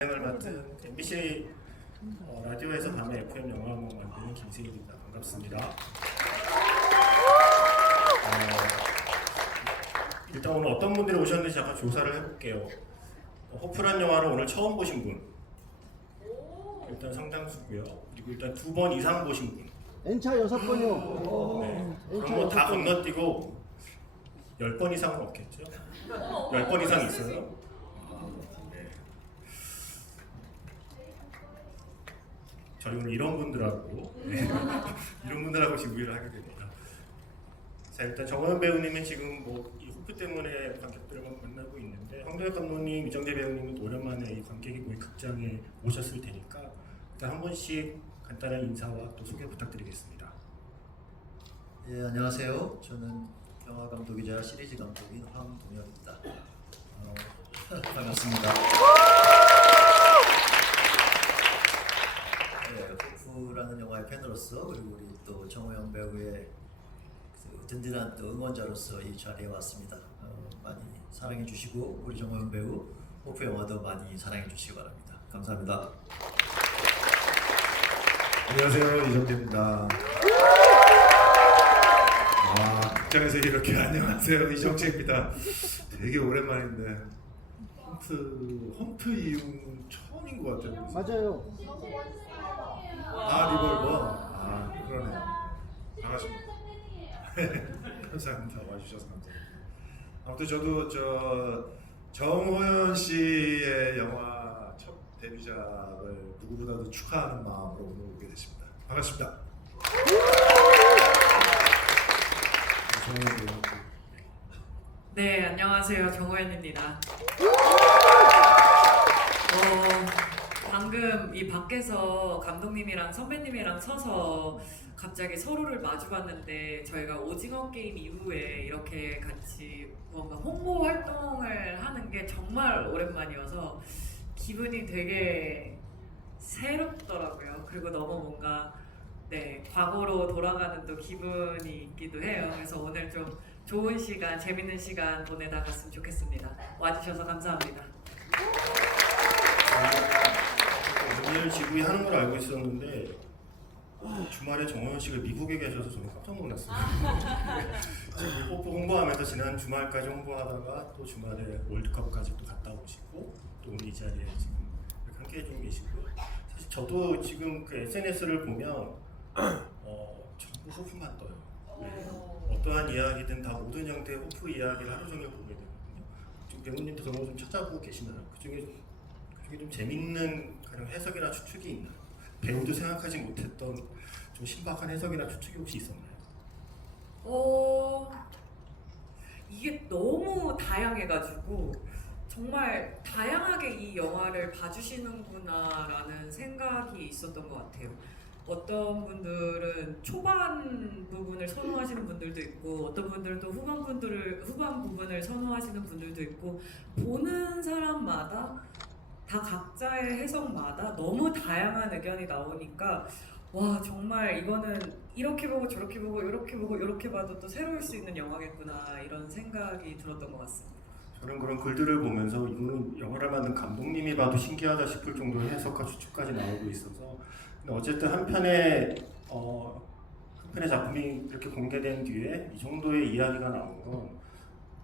진행을 맡은 MBC 라디오에서 밤에 FM 영화음악 만드는 김세일입니다. 반갑습니다. 일단 오늘 어떤 분들이 오셨는지 잠깐 조사를 해볼게요. 호프란 영화를 오늘 처음 보신 분 일단 상당수고요. 그리고 일단 2번 이상 보신 분 N차 6번이요. 네. 그럼 뭐 다 건너뛰고 10번 이상은 없겠죠? 10번 이상 있어요? 저희 오늘 이런 분들하고 이런 분들하고 지구일을 하게 됩니다. 자, 일단 정호연 배우님은 지금 이 호프 때문에 관객들과 만나고 있는데 황도혁 감독님, 이정재 배우님은 오랜만에 이 관객이 모인 극장에 오셨을 테니까 일단 한 번씩 간단한 인사와 또 소개 부탁드리겠습니다. 예, 안녕하세요. 저는 영화 감독이자 시리즈 감독인 황동혁입니다. 반갑습니다. 호프라는 영화의 팬으로서 그리고 우리 또 정호영 배우의 그 든든한 또 응원자로서 이 자리에 왔습니다. 많이 사랑해 주시고 우리 정호영 배우 호프 영화도 많이 사랑해 주시기 바랍니다. 감사합니다. 안녕하세요, 이정재입니다. 극장에서 이렇게 안녕하세요, 이정재입니다. 되게 오랜만인데 홈트 이후는 처음인 것 같아요. 맞아요. 리볼버. 그러네요. 반갑습니다. 감사합니다. 와주셔서 감사합니다. 아무튼 저도 정호연 씨의 영화 첫 데뷔작을 누구보다도 축하하는 마음으로 오늘 오게 됐습니다. 반갑습니다. 정호연 배우. 네, 안녕하세요. 정호연입니다. 방금 이 밖에서 감독님이랑 선배님이랑 서서 갑자기 서로를 마주봤는데 저희가 오징어 게임 이후에 이렇게 같이 뭔가 홍보 활동을 하는 게 정말 오랜만이어서 기분이 되게 새롭더라고요. 그리고 너무 뭔가 과거로 돌아가는 또 기분이 있기도 해요. 그래서 오늘 좀 좋은 시간, 재밌는 시간 보내다 갔으면 좋겠습니다. 와주셔서 감사합니다. 오늘 지구이 하는 걸 알고 있었는데 주말에 정호연 씨가 미국에 계셔서 저는 깜짝 놀랐어요. 지금 호프 홍보하면서 지난 주말까지 홍보하다가 또 주말에 월드컵까지 또 갔다 오시고 또 오늘 이 자리에 지금 이렇게 함께 해주고 계시고요. 사실 저도 지금 그 SNS를 보면 전부 호프만 떠요. 어떠한 이야기든 다 모든 형태의 호프 이야기를 하루 종일 보게 되거든요. 지금 배우님도 그런 거 좀 찾아보고 계시나요? 그중에 좀 재밌는 가령 해석이나 추측이 있나요? 배우도 생각하지 못했던 좀 신박한 해석이나 추측이 혹시 있었나요? 이게 너무 다양해가지고 정말 다양하게 이 영화를 봐주시는구나라는 생각이 있었던 것 같아요. 어떤 분들은 초반 부분을 선호하시는 분들도 있고 어떤 분들은 또 후반 부분을 선호하시는 분들도 있고 보는 사람마다 다 각자의 해석마다 너무 다양한 의견이 나오니까 와 정말 이거는 이렇게 보고 저렇게 보고 이렇게 보고 이렇게 봐도 또 새로울 수 있는 영화겠구나 이런 생각이 들었던 것 같습니다. 저는 그런 글들을 보면서 이거는 영화를 만든 감독님이 봐도 신기하다 싶을 정도의 해석과 추측까지 나오고 있어서 근데 어쨌든 한 편의 작품이 이렇게 공개된 뒤에 이 정도의 이야기가 나온 건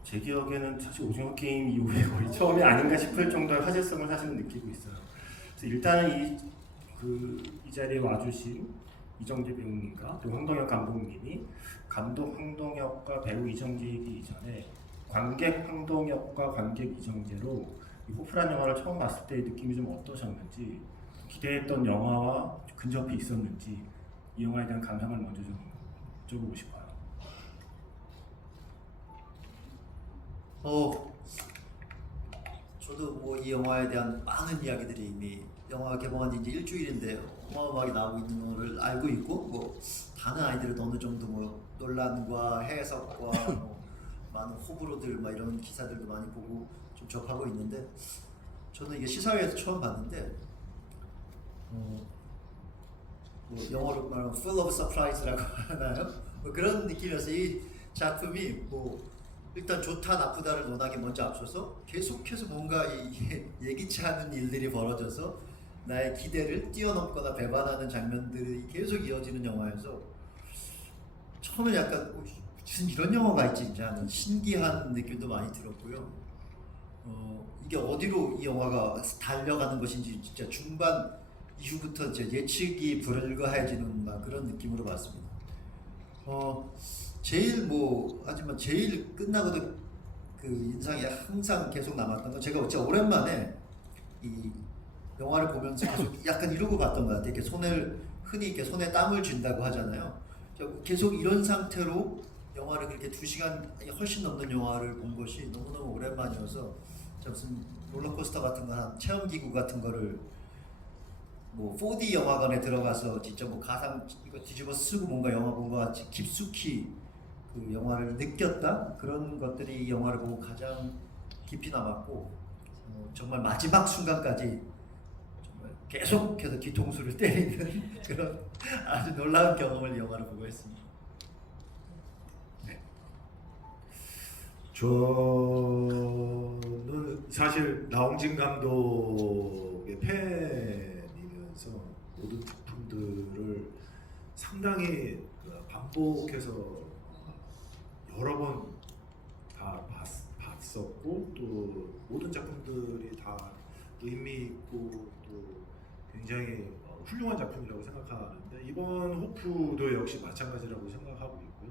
제 기억에는 사실 오징어 게임 이후에 거의 처음이 아닌가 싶을 정도의 화제성을 사실은 느끼고 있어요. 그래서 일단은 이 자리에 와주신 이정재 배우님과 그리고 황동혁 감독님이 감독 황동혁과 배우 이정재이기 이전에 관객 황동혁과 관객 이정재로 이 호프란 영화를 처음 봤을 때의 느낌이 좀 어떠셨는지 기대했던 영화와 근접이 있었는지 이 영화에 대한 감상을 먼저 좀 여쭤보고 싶어요. 저도 이 영화에 대한 많은 이야기들이 이미 영화가 개봉한 지 이제 일주일인데 어마어마하게 나오고 있는 거를 알고 있고 다른 아이들은 어느 정도 논란과 해석과 많은 호불호들 이런 기사들도 많이 보고 좀 접하고 있는데 저는 이게 시사회에서 처음 봤는데 영어로 말하면 full of surprise라고 하나요? 그런 느낌이어서 이 작품이 일단 좋다 나쁘다를 논하기 먼저 앞서서 계속해서 뭔가 예기치 않은 일들이 벌어져서 나의 기대를 뛰어넘거나 배반하는 장면들이 계속 이어지는 영화여서 처음에 약간 무슨 이런 영화가 있지 이제 하는 신기한 느낌도 많이 들었고요. 이게 어디로 이 영화가 달려가는 것인지 진짜 중반 이후부터 이제 예측이 불가해지는 막 그런 느낌으로 봤습니다. 하지만 제일 끝나고도 그 인상이 항상 계속 남았던 건 제가 진짜 오랜만에 이 영화를 보면서 계속 약간 이러고 봤던 것 같아요. 이렇게 흔히 이렇게 손에 땀을 쥔다고 하잖아요. 계속 이런 상태로 영화를 그렇게 2시간 훨씬 넘는 영화를 본 것이 너무너무 오랜만이어서 무슨 롤러코스터 같은 거나 체험기구 같은 거를 뭐 4D 영화관에 들어가서 진짜 뭐 가상 이거 뒤집어 쓰고 뭔가 영화 본 것 같이 깊숙이 그 영화를 느꼈다 그런 것들이 이 영화를 보고 가장 깊이 남았고 정말 마지막 순간까지 정말 계속해서 뒤통수를 때리는 그런 아주 놀라운 경험을 이 영화를 보고 했습니다. 저는 사실 나홍진 감독의 팬이면서 모든 작품들을 상당히 반복해서 여러 번 다 봤었고 또 모든 작품들이 다 의미 있고 또 굉장히 훌륭한 작품이라고 생각하는데 이번 호프도 역시 마찬가지라고 생각하고 있고요.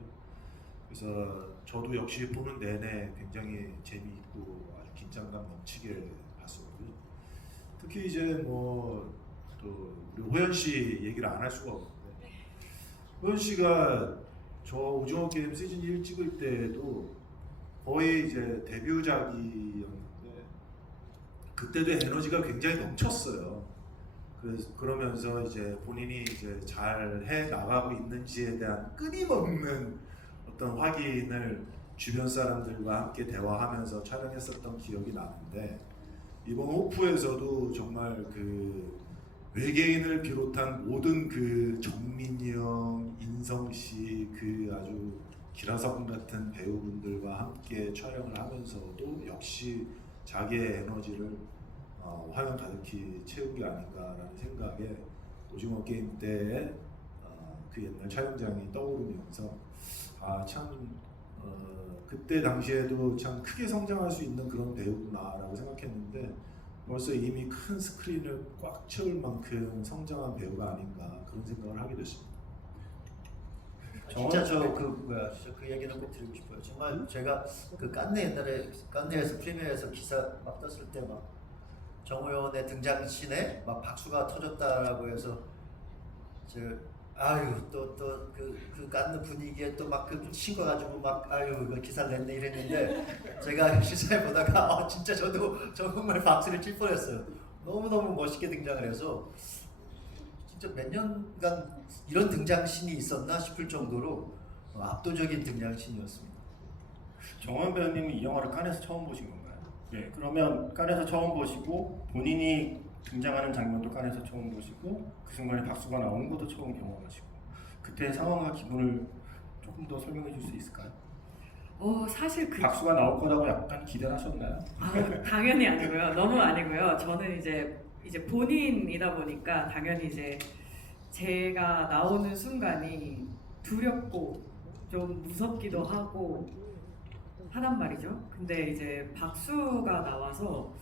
그래서 저도 역시 보는 내내 굉장히 재미있고 아주 긴장감 넘치게 봤었고요. 특히 이제 뭐 또 우리 호연 씨 얘기를 안 할 수가 없는데 호연 씨가 저 오징어 게임 시즌 1 찍을 때도 거의 이제 데뷔작이었는데 그때도 에너지가 굉장히 넘쳤어요. 그러면서 이제 본인이 이제 잘 해 나가고 있는지에 대한 끊임없는 어떤 확인을 주변 사람들과 함께 대화하면서 촬영했었던 기억이 나는데 이번 호프에서도 정말 그 외계인을 비롯한 모든 그 정민이 형, 인성 씨, 그 아주 기라성 같은 배우분들과 함께 촬영을 하면서도 역시 자기의 에너지를 화면 가득히 채운 게 아닌가라는 생각에 오징어 게임 때의 그 옛날 촬영장이 떠오르면서 그때 당시에도 참 크게 성장할 수 있는 그런 배우구나라고 생각했는데 벌써 이미 큰 스크린을 꽉 채울 만큼 성장한 배우가 아닌가 그런 생각을 하게 됐습니다. 진짜 그 얘기는 꼭 드리고 싶어요. 정말 제가 그 옛날에 깐네에서 프리미어에서 기사 막 떴을 때 막 정호연의 등장씬에 막 박수가 터졌다라고 해서 그 깐느 분위기에 또 막 그 신고가지고 막 그 기사를 냈네 이랬는데 제가 시사에 보다가 진짜 저도 정말 박수를 칠 뻔했어요. 너무너무 멋있게 등장을 해서 진짜 몇 년간 이런 등장신이 있었나 싶을 정도로 압도적인 등장신이었습니다. 정원 배우님은 이 영화를 칸에서 처음 보신 건가요? 네. 그러면 칸에서 처음 보시고 본인이 등장하는 장면도 칸에서 처음 보시고 그 순간에 박수가 나오는 것도 처음 경험하시고 그때 상황과 기분을 조금 더 설명해 줄 수 있을까요? 사실 박수가 나올 거라고 약간 기대를 하셨나요? 당연히 아니고요. 너무 아니고요. 저는 이제 본인이다 보니까 당연히 이제 제가 나오는 순간이 두렵고 좀 무섭기도 하고 하단 말이죠. 근데 이제 박수가 나와서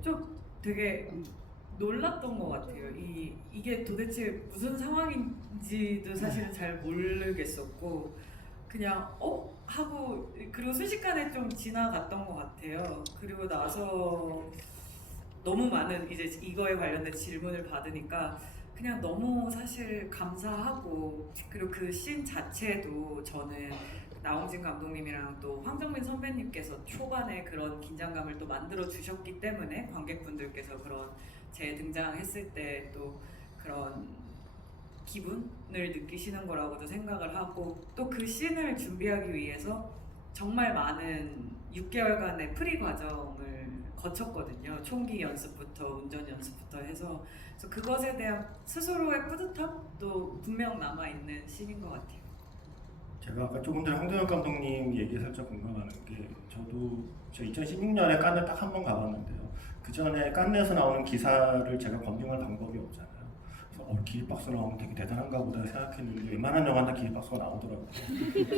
좀 되게 놀랐던 것 같아요. 이게 도대체 무슨 상황인지도 사실은 잘 모르겠었고 그냥 하고 그리고 순식간에 좀 지나갔던 것 같아요. 그리고 나서 너무 많은 이제 이거에 관련된 질문을 받으니까 그냥 너무 사실 감사하고 그리고 그 씬 자체도 저는 나홍진 감독님이랑 또 황정민 선배님께서 초반에 그런 긴장감을 또 만들어 주셨기 때문에 관객분들께서 그런 제 등장했을 때 또 그런 기분을 느끼시는 거라고도 생각을 하고 또 그 씬을 준비하기 위해서 정말 많은 6개월간의 프리 과정을 거쳤거든요. 총기 연습부터 운전 연습부터 해서 그래서 그것에 대한 스스로의 뿌듯함도 분명 남아있는 씬인 것 같아요. 제가 아까 조금 전에 황동혁 감독님 얘기에 살짝 공감하는 게 저도 2016년에 깐네 딱 한 번 가봤는데요. 그 전에 깐네에서 나오는 기사를 제가 검증할 방법이 없잖아요. 그래서 기립박수 나오면 되게 대단한가 보다 생각했는데 웬만한 영화는 다 기립박수가 나오더라고요.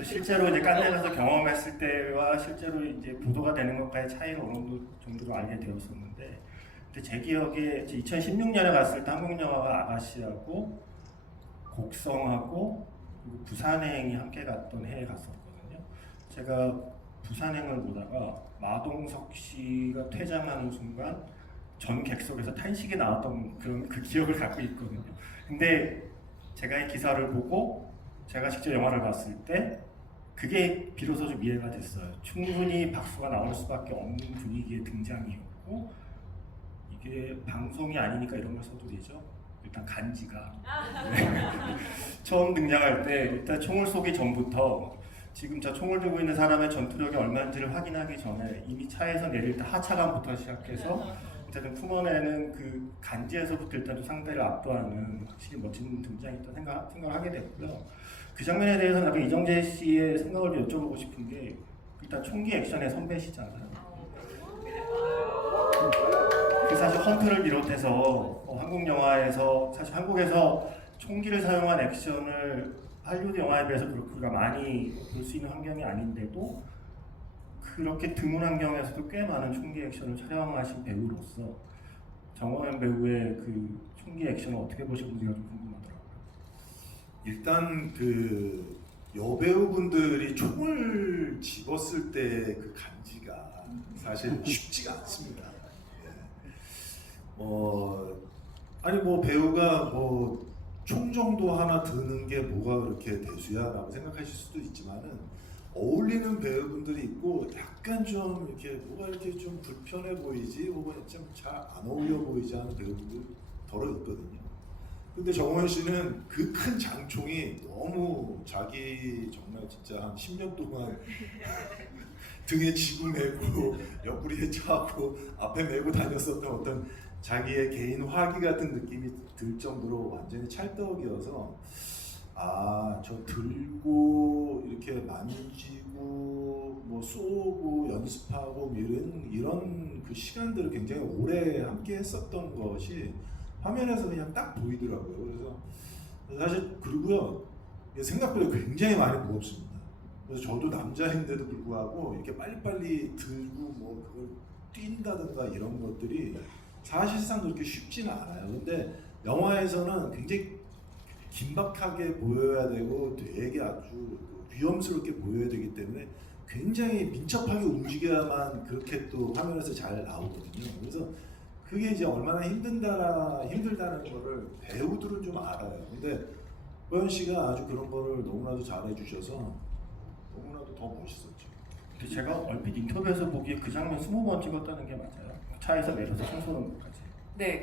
실제로 이제 깐네 가서 경험했을 때와 실제로 이제 보도가 되는 것과의 차이를 어느 정도로 알게 되었었는데, 근데 제 기억에 2016년에 갔을 때 한국 영화가 아가씨하고 곡성하고 그리고 부산행이 함께 갔던 해에 갔었거든요. 제가 부산행을 보다가 마동석 씨가 퇴장하는 순간 전 객석에서 탄식이 나왔던 그런 그 기억을 갖고 있거든요. 근데 제가 이 기사를 보고 제가 직접 영화를 봤을 때 그게 비로소 좀 이해가 됐어요. 충분히 박수가 나올 수밖에 없는 분위기의 등장이었고, 이게 방송이 아니니까 이런 걸 써도 되죠. 일단 간지가 처음 등장할 때 일단 총을 쏘기 전부터 지금 저 총을 들고 있는 사람의 전투력이 얼마인지를 확인하기 전에 이미 차에서 내릴 때 하차감부터 시작해서 일단은 품어내는 그 간지에서부터 일단 좀 상대를 압도하는 확실히 멋진 등장이었다는 생각을 하게 됐고요. 그 장면에 대해서는 약간 이정재 씨의 생각을 좀 여쭤보고 싶은 게, 일단 총기 액션의 선배시잖아요. 그 사실 헌트를 비롯해서 한국 영화에서 사실 한국에서 총기를 사용한 액션을 할리우드 영화에 비해서 그렇게 많이 볼 수 있는 환경이 아닌데도 그렇게 드문 환경에서도 꽤 많은 총기 액션을 촬영하신 배우로서 정호연 배우의 그 총기 액션을 어떻게 보셨는지가 좀 궁금하더라고요. 일단 그 여배우분들이 총을 집었을 때 그 간지가 사실 쉽지가 않습니다. 아니 뭐 배우가 뭐 총 정도 하나 드는 게 뭐가 그렇게 대수야라고 생각하실 수도 있지만은, 어울리는 배우분들이 있고 약간 좀 이렇게 뭐가 이렇게 좀 불편해 보이지, 혹은 좀 잘 안 어울려 보이지 않은 배우분들 더러 있거든요. 근데 정호연 씨는 그 큰 장총이 너무 자기 정말 진짜 한 10년 동안 등에 지고 메고 옆구리에 차고 앞에 메고 다녔었던 어떤 자기의 개인 화기 같은 느낌이 들 정도로 완전히 찰떡이어서, 저 들고 이렇게 만지고 뭐 쏘고 연습하고 이런 그 시간들을 굉장히 오래 함께 했었던 것이 화면에서 그냥 딱 보이더라고요. 그래서 사실 그리고요, 생각보다 굉장히 많이 무겁습니다. 그래서 저도 남자인데도 불구하고 이렇게 빨리빨리 들고 뭐 그걸 뛴다든가 이런 것들이 사실상 그렇게 쉽지는 않아요. 근데 영화에서는 굉장히 긴박하게 보여야 되고 되게 아주 위험스럽게 보여야 되기 때문에 굉장히 민첩하게 움직여야만 그렇게 또 화면에서 잘 나오거든요. 그래서 그게 이제 얼마나 힘들다는 거를 배우들은 좀 알아요. 근데 호연 씨가 아주 그런 거를 너무나도 잘해 주셔서 너무나도 더 멋있었죠. 근데 제가 얼핏 인터뷰에서 보기에 그 장면 20번 찍었다는 게 맞아요? 차에서 내려서 총 쏘는 것까지. 네,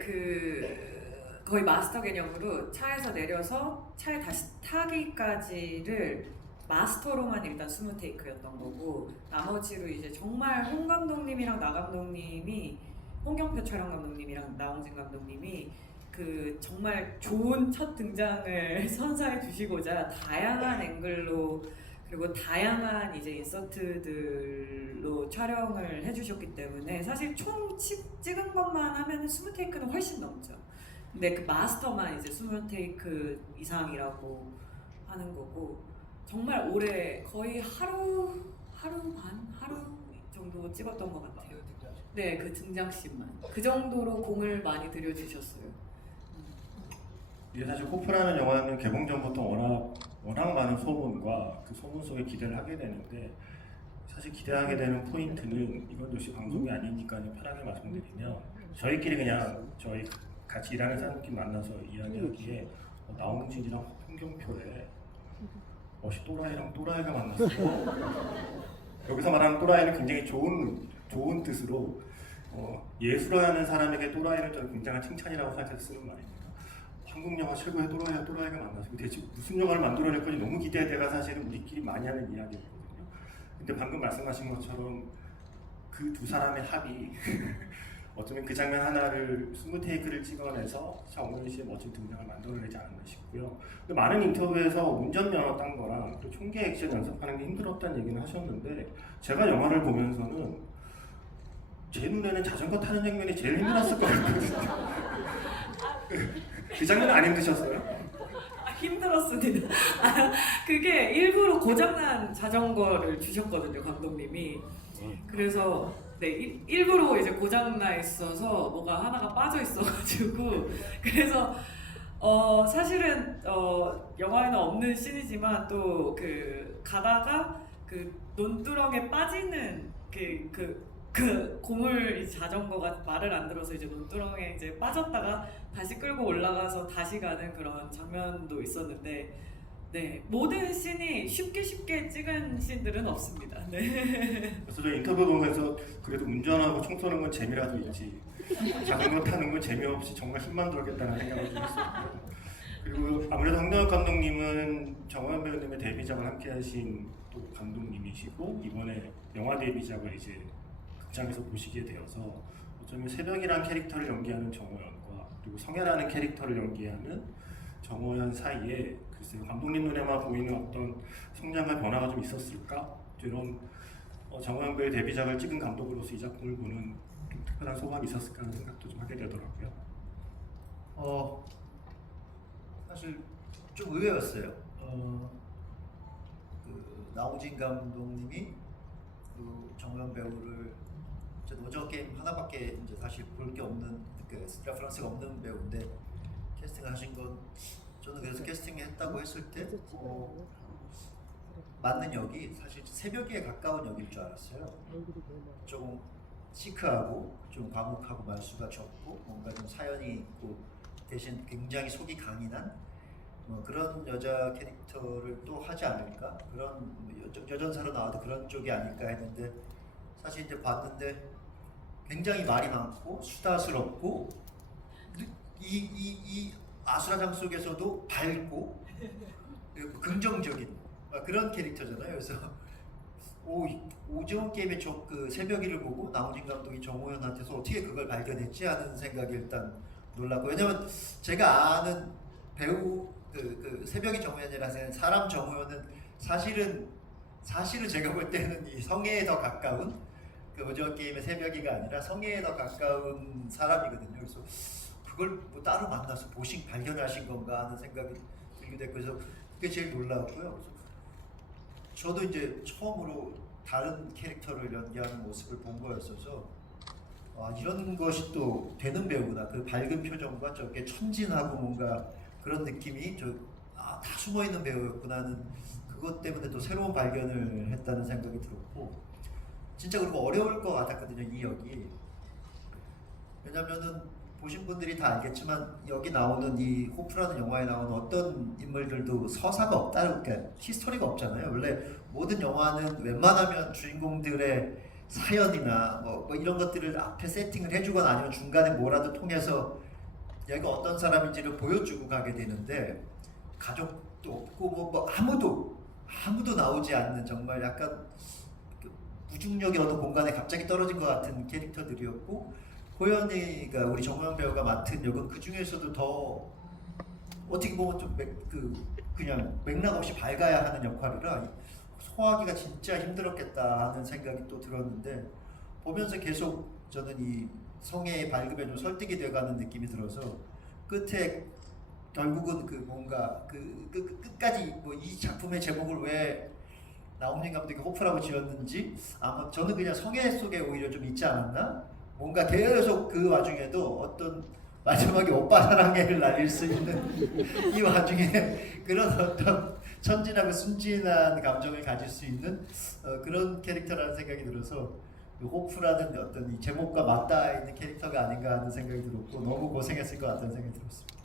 거의 마스터 개념으로 차에서 내려서 차에 다시 타기까지를 마스터로만 일단 20테이크였던 거고, 나머지로 이제 정말 홍 감독님이랑 나 감독님이, 홍경표 촬영 감독님이랑 나홍진 감독님이 그 정말 좋은 첫 등장을 선사해 주시고자 다양한 앵글로 그리고 다양한 이제 인서트들로 촬영을 해주셨기 때문에 사실 총 찍은 것만 하면은 20테이크는 훨씬 넘죠. 근데 그 마스터만 이제 20테이크 이상이라고 하는 거고, 정말 오래 거의 하루 정도 찍었던 것 같아요. 네, 그 등장씬만 그 정도로 공을 많이 들여주셨어요. 이게 사실 호프라는 영화는 개봉 전부터 워낙 많은 소문과 그 소문 속에 기대를 하게 되는데, 사실 기대하게 되는 포인트는 이건 역시 방송이 아니니까 편하게 말씀드리면, 저희끼리 그냥 저희 같이 일하는 사람끼리 만나서 이야기하기에 나홍진이랑 홍경표에 또라이랑 또라이가 만났어요. 여기서 말하는 또라이는 굉장히 좋은 뜻으로 예술하는 사람에게 또라이는 저는 굉장한 칭찬이라고 생각해서 쓰는 말입니다. 한국 영화 최고의 또라이가 만나서 대체 무슨 영화를 만들어낼 건지 너무 기대되가 사실은 우리끼리 많이 하는 이야기거든요. 근데 방금 말씀하신 것처럼 그 두 사람의 합이 어쩌면 그 장면 하나를 20테이크를 찍어내서 정호연 씨의 멋진 등장을 만들어내지 않았나 싶고요. 근데 많은 인터뷰에서 운전면허 딴 거랑 또 총기 액션 연습하는 게 힘들었다는 얘기는 하셨는데 제가 영화를 보면서는 제 눈에는 자전거 타는 장면이 제일 힘들었을 것 같거든요. 그 장면은 안 힘드셨어요? 힘들었습니다. 그게 일부러 고장난 자전거를 주셨거든요, 감독님이. 그래서 네, 일부러 이제 고장나 있어서 뭐가 하나가 빠져 있어가지고 그래서 사실은 영화에는 없는 씬이지만 또 그 가다가 그 논두렁에 빠지는 그 고물 이 자전거가 말을 안 들어서 이제 논두렁에 이제 빠졌다가 다시 끌고 올라가서 다시 가는 그런 장면도 있었는데 네 모든 씬이 쉽게 찍은 씬들은 없습니다. 네. 그래서 저 인터뷰 보면서 그래도 운전하고 총 쏘는 건 재미라도 있지 자전거 타는 건 재미없이 정말 힘만 들었겠다는 생각을 좀 했었고요. 그리고 아무래도 황정혁 감독님은 정호연 배우님의 데뷔작을 함께 하신 또 감독님이시고 이번에 영화 데뷔작을 이제 극장에서 보시게 되어서 어쩌면 새벽이라는 캐릭터를 연기하는 정호연과 그리고 성애라는 캐릭터를 연기하는 정호연 사이에 글쎄요 감독님 눈에만 보이는 어떤 성장과 변화가 좀 있었을까? 이런 정호연 배우의 데뷔작을 찍은 감독으로서 이 작품을 보는 좀 특별한 소감이 있었을까 하는 생각도 좀 하게 되더라고요. 사실 좀 의외였어요. 그 나우진 감독님이 그 정호연 배우를 저도 오징어 게임 하나밖에 이제 사실 볼 게 없는 그 레퍼런스가 없는 배우인데 캐스팅을 하신 건 저는 그래서 캐스팅했다고 했을 때 맞는 역이 사실 새벽에 가까운 역일 줄 알았어요. 조금 시크하고 좀 과묵하고 말수가 적고 뭔가 좀 사연이 있고 대신 굉장히 속이 강인한 그런 여자 캐릭터를 또 하지 않을까? 그런 여전사로 나와도 그런 쪽이 아닐까 했는데 사실 이제 봤는데 굉장히 말이 많고 수다스럽고 이 아수라장 속에서도 밝고 그리고 긍정적인 그런 캐릭터잖아요. 그래서 오징어 게임의 그 새벽이를 보고 나우진 감독이 정호연한테서 어떻게 그걸 발견했지 하는 생각이 일단 놀랐고 왜냐면 제가 아는 배우 그 새벽이 정호연이라는 사람 정호연은 사실은 제가 볼 때는 이 성애에 더 가까운 그 오징어 게임의 새벽이가 아니라 성애에 더 가까운 사람이거든요. 그래서 그걸 뭐 따로 만나서 발견하신 건가 하는 생각이 들기도 했고 그래서 그게 제일 놀라웠고요. 그래서 저도 이제 처음으로 다른 캐릭터를 연기하는 모습을 본 거였어서 이런 것이 또 되는 배우구나. 그 밝은 표정과 저게 천진하고 뭔가 그런 느낌이 다 숨어있는 배우였구나 하는 그것 때문에 또 새로운 발견을 했다는 생각이 들었고 진짜 그리고 어려울 것 같았거든요. 이 역이. 왜냐면은 보신 분들이 다 알겠지만 여기 나오는 이 호프라는 영화에 나오는 어떤 인물들도 서사가 없다, 그러니까 히스토리가 없잖아요. 원래 모든 영화는 웬만하면 주인공들의 사연이나 뭐 이런 것들을 앞에 세팅을 해주거나 아니면 중간에 뭐라도 통해서 얘가 어떤 사람인지를 보여주고 가게 되는데 가족도 없고 뭐 아무도 나오지 않는 정말 약간 무중력의 어떤 공간에 갑자기 떨어진 것 같은 캐릭터들이었고 호연이가 우리 정호연 배우가 맡은 역은 그 중에서도 더 어떻게 보면 좀 그냥 맥락 없이 밝아야 하는 역할이라 소화하기가 진짜 힘들었겠다 하는 생각이 또 들었는데 보면서 계속 저는 이 성애의 밝음에 좀 설득이 돼가는 느낌이 들어서 끝에 결국은 그 뭔가 끝까지 뭐 이 작품의 제목을 왜 나우진 감독이 호프라고 지었는지 아마 저는 그냥 성애 속에 오히려 좀 있지 않았나? 뭔가 계속 그 와중에도 어떤 마지막에 오빠 사랑해를 날릴 수 있는 이 와중에 그런 어떤 천진하고 순진한 감정을 가질 수 있는 그런 캐릭터라는 생각이 들어서 호프라는 어떤 이 제목과 맞닿아 있는 캐릭터가 아닌가 하는 생각이 들었고 너무 고생했을 것 같다는 생각이 들었습니다.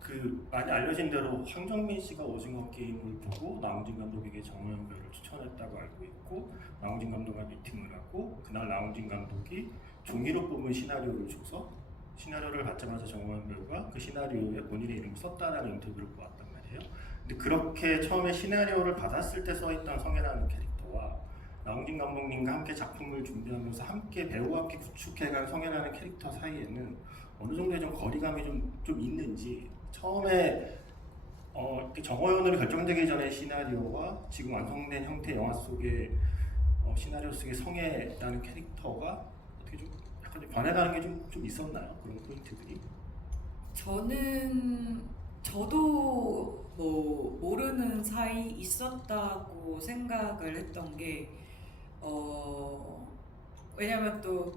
그 많이 알려진 대로 황정민 씨가 오징어 게임을 보고 나우진 감독에게 정호연 배우를 추천했다고 알고 있고 나우진 감독과 미팅을 하고 그날 나우진 감독이 종이로 뽑은 시나리오를 줘서 시나리오를 받자마자 정호연 배우가 그 시나리오에 본인의 이름을 썼다라는 인터뷰를 보았단 말이에요. 근데 그렇게 처음에 시나리오를 받았을 때 써있던 성애라는 캐릭터와 나홍진 감독님과 함께 작품을 준비하면서 함께 배우와 함께 구축해간 성현이라는 캐릭터 사이에는 어느 정도의 좀 거리감이 좀 있는지 처음에 이렇게 정호연으로 결정되기 전에 시나리오와 지금 완성된 형태 영화 속의 시나리오 속의 성애라는 캐릭터가 어떻게 좀 약간 좀 변해가는 게 좀 있었나요? 그런 포인트들이? 저도 뭐 모르는 사이 있었다고 생각을 했던 게 왜냐면 또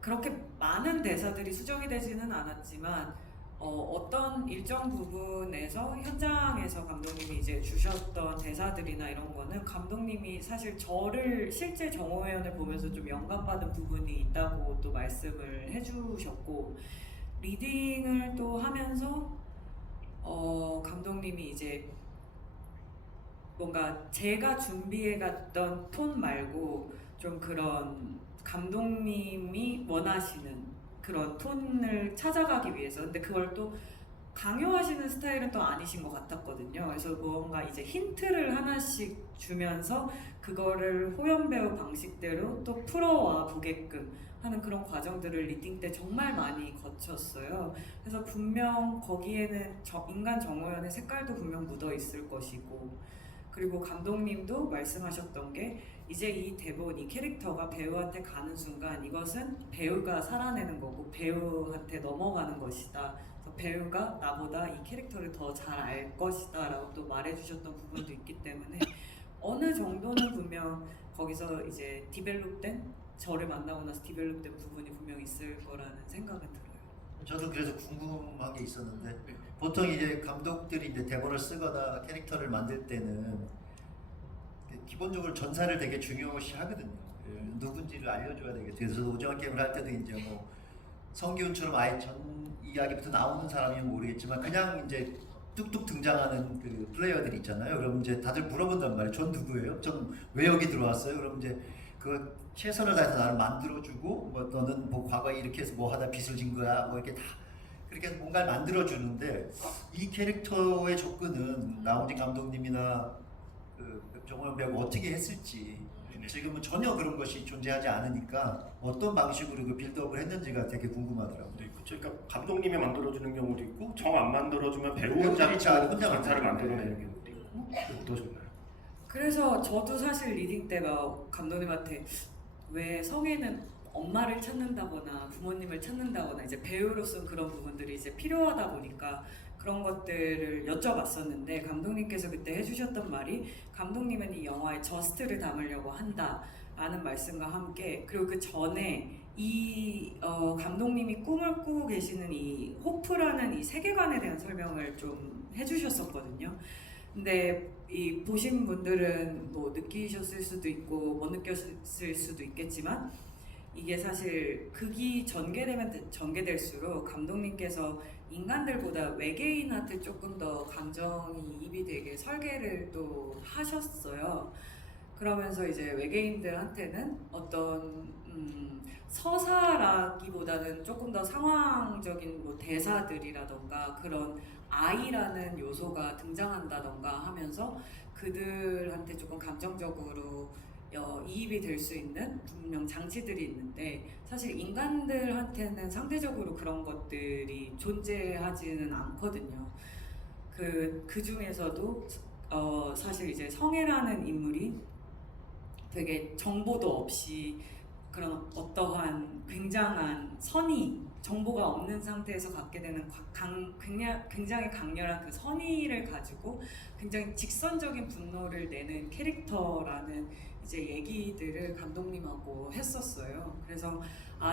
그렇게 많은 대사들이 수정이 되지는 않았지만 어떤 일정 부분에서 현장에서 감독님이 이제 주셨던 대사들이나 이런 거는 감독님이 사실 저를 실제 정호연을 보면서 좀 영감받은 부분이 있다고 또 말씀을 해주셨고 리딩을 또 하면서 감독님이 이제 뭔가 제가 준비해갔던 톤 말고 좀 그런 감독님이 원하시는 그런 톤을 찾아가기 위해서 근데 그걸 또 강요하시는 스타일은 또 아니신 것 같았거든요. 그래서 뭔가 이제 힌트를 하나씩 주면서 그거를 호연 배우 방식대로 또 풀어와 보게끔 하는 그런 과정들을 리딩 때 정말 많이 거쳤어요. 그래서 분명 거기에는 인간 정호연의 색깔도 분명 묻어 있을 것이고 그리고 감독님도 말씀하셨던 게 이제 이 대본, 이 캐릭터가 배우한테 가는 순간 이것은 배우가 살아내는 거고 배우한테 넘어가는 것이다. 그래서 배우가 나보다 이 캐릭터를 더 잘 알 것이다 라고 또 말해주셨던 부분도 있기 때문에 어느 정도는 분명 거기서 이제 디벨롭된 저를 만나고 나서 디벨롭된 부분이 분명 있을 거라는 생각은 들어요. 저도 그래서 궁금한 게 있었는데 보통 이제 감독들이 이제 대본을 쓰거나 캐릭터를 만들 때는 기본적으로 전사를 되게 중요시 하거든요. 누군지를 알려줘야 되겠죠. 그래서 오징어 게임을 할 때도 이제 뭐 성기훈처럼 아예 전 이야기부터 나오는 사람이면 모르겠지만 그냥 이제 뚝뚝 등장하는 그 플레이어들이 있잖아요. 그럼 이제 다들 물어본단 말이에요. 전 누구예요? 전 왜 여기 들어왔어요? 그럼 이제 그 최선을 다해서 나를 만들어주고 뭐 너는 뭐 과거에 이렇게 해서 뭐 하다 빚을 진 거야 뭐 이렇게 다 그렇게 해서 뭔가를 만들어주는데 이 캐릭터의 접근은 나홍진 감독님이나 그 정호연 배우가 어떻게 했을지 지금은 전혀 그런 것이 존재하지 않으니까 어떤 방식으로 그 빌드업을 했는지가 되게 궁금하더라고요. 네, 그렇죠. 그러니까 감독님이 만들어주는 경우도 있고 정 안 만들어주면 배우 배우들이 혼자 혼자 전사를 만들어요. 만들어내는 경우도 있고 어떠셨나요? 그래서 저도 사실 리딩 때가 감독님한테 왜 성애는 엄마를 찾는다거나 부모님을 찾는다거나 이제 배우로서 그런 부분들이 이제 필요하다 보니까 그런 것들을 여쭤봤었는데 감독님께서 그때 해주셨던 말이 감독님은 이 영화에 저스트를 담으려고 한다라는 말씀과 함께 그리고 그 전에 이 감독님이 꿈을 꾸고 계시는 이 호프라는 이 세계관에 대한 설명을 좀 해주셨었거든요. 근데 이 보신 분들은 뭐 느끼셨을 수도 있고 못 느꼈을 수도 있겠지만 이게 사실 극이 전개되면 전개될수록 감독님께서 인간들보다 외계인한테 조금 더 감정이 이입이 되게 설계를 또 하셨어요. 그러면서 이제 외계인들한테는 어떤 서사라기보다는 조금 더 상황적인 뭐 대사들이라던가 그런 아이라는 요소가 등장한다던가 하면서 그들한테 조금 감정적으로 이입이 될 수 있는 분명 장치들이 있는데 사실 인간들한테는 상대적으로 그런 것들이 존재하지는 않거든요. 그 중에서도 사실 이제 성애라는 인물이 되게 정보도 없이 그런 어떠한 굉장한 선의 정보가 없는 상태에서 갖게 되는 굉장히 강렬한 그 선의를 가지고 굉장히 직선적인 분노를 내는 캐릭터라는 이제 얘기들을 감독님하고 했었어요. 그래서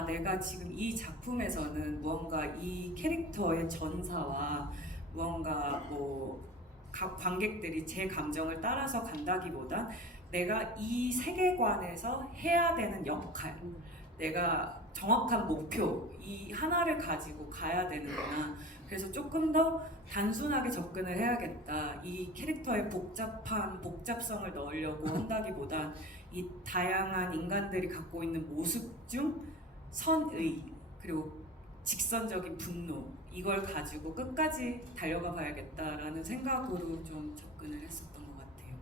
내가 지금 이 작품에서는 무언가 이 캐릭터의 전사와 무언가 뭐 각 관객들이 제 감정을 따라서 간다기보단 내가 이 세계관에서 해야 되는 역할, 내가 정확한 목표 이 하나를 가지고 가야 되는구나. 그래서 조금 더 단순하게 접근을 해야겠다. 이 캐릭터의 복잡성을 넣으려고 한다기보단 이 다양한 인간들이 갖고 있는 모습 중 선의 그리고 직선적인 분노 이걸 가지고 끝까지 달려가 봐야겠다라는 생각으로 좀 접근을 했었던 것 같아요.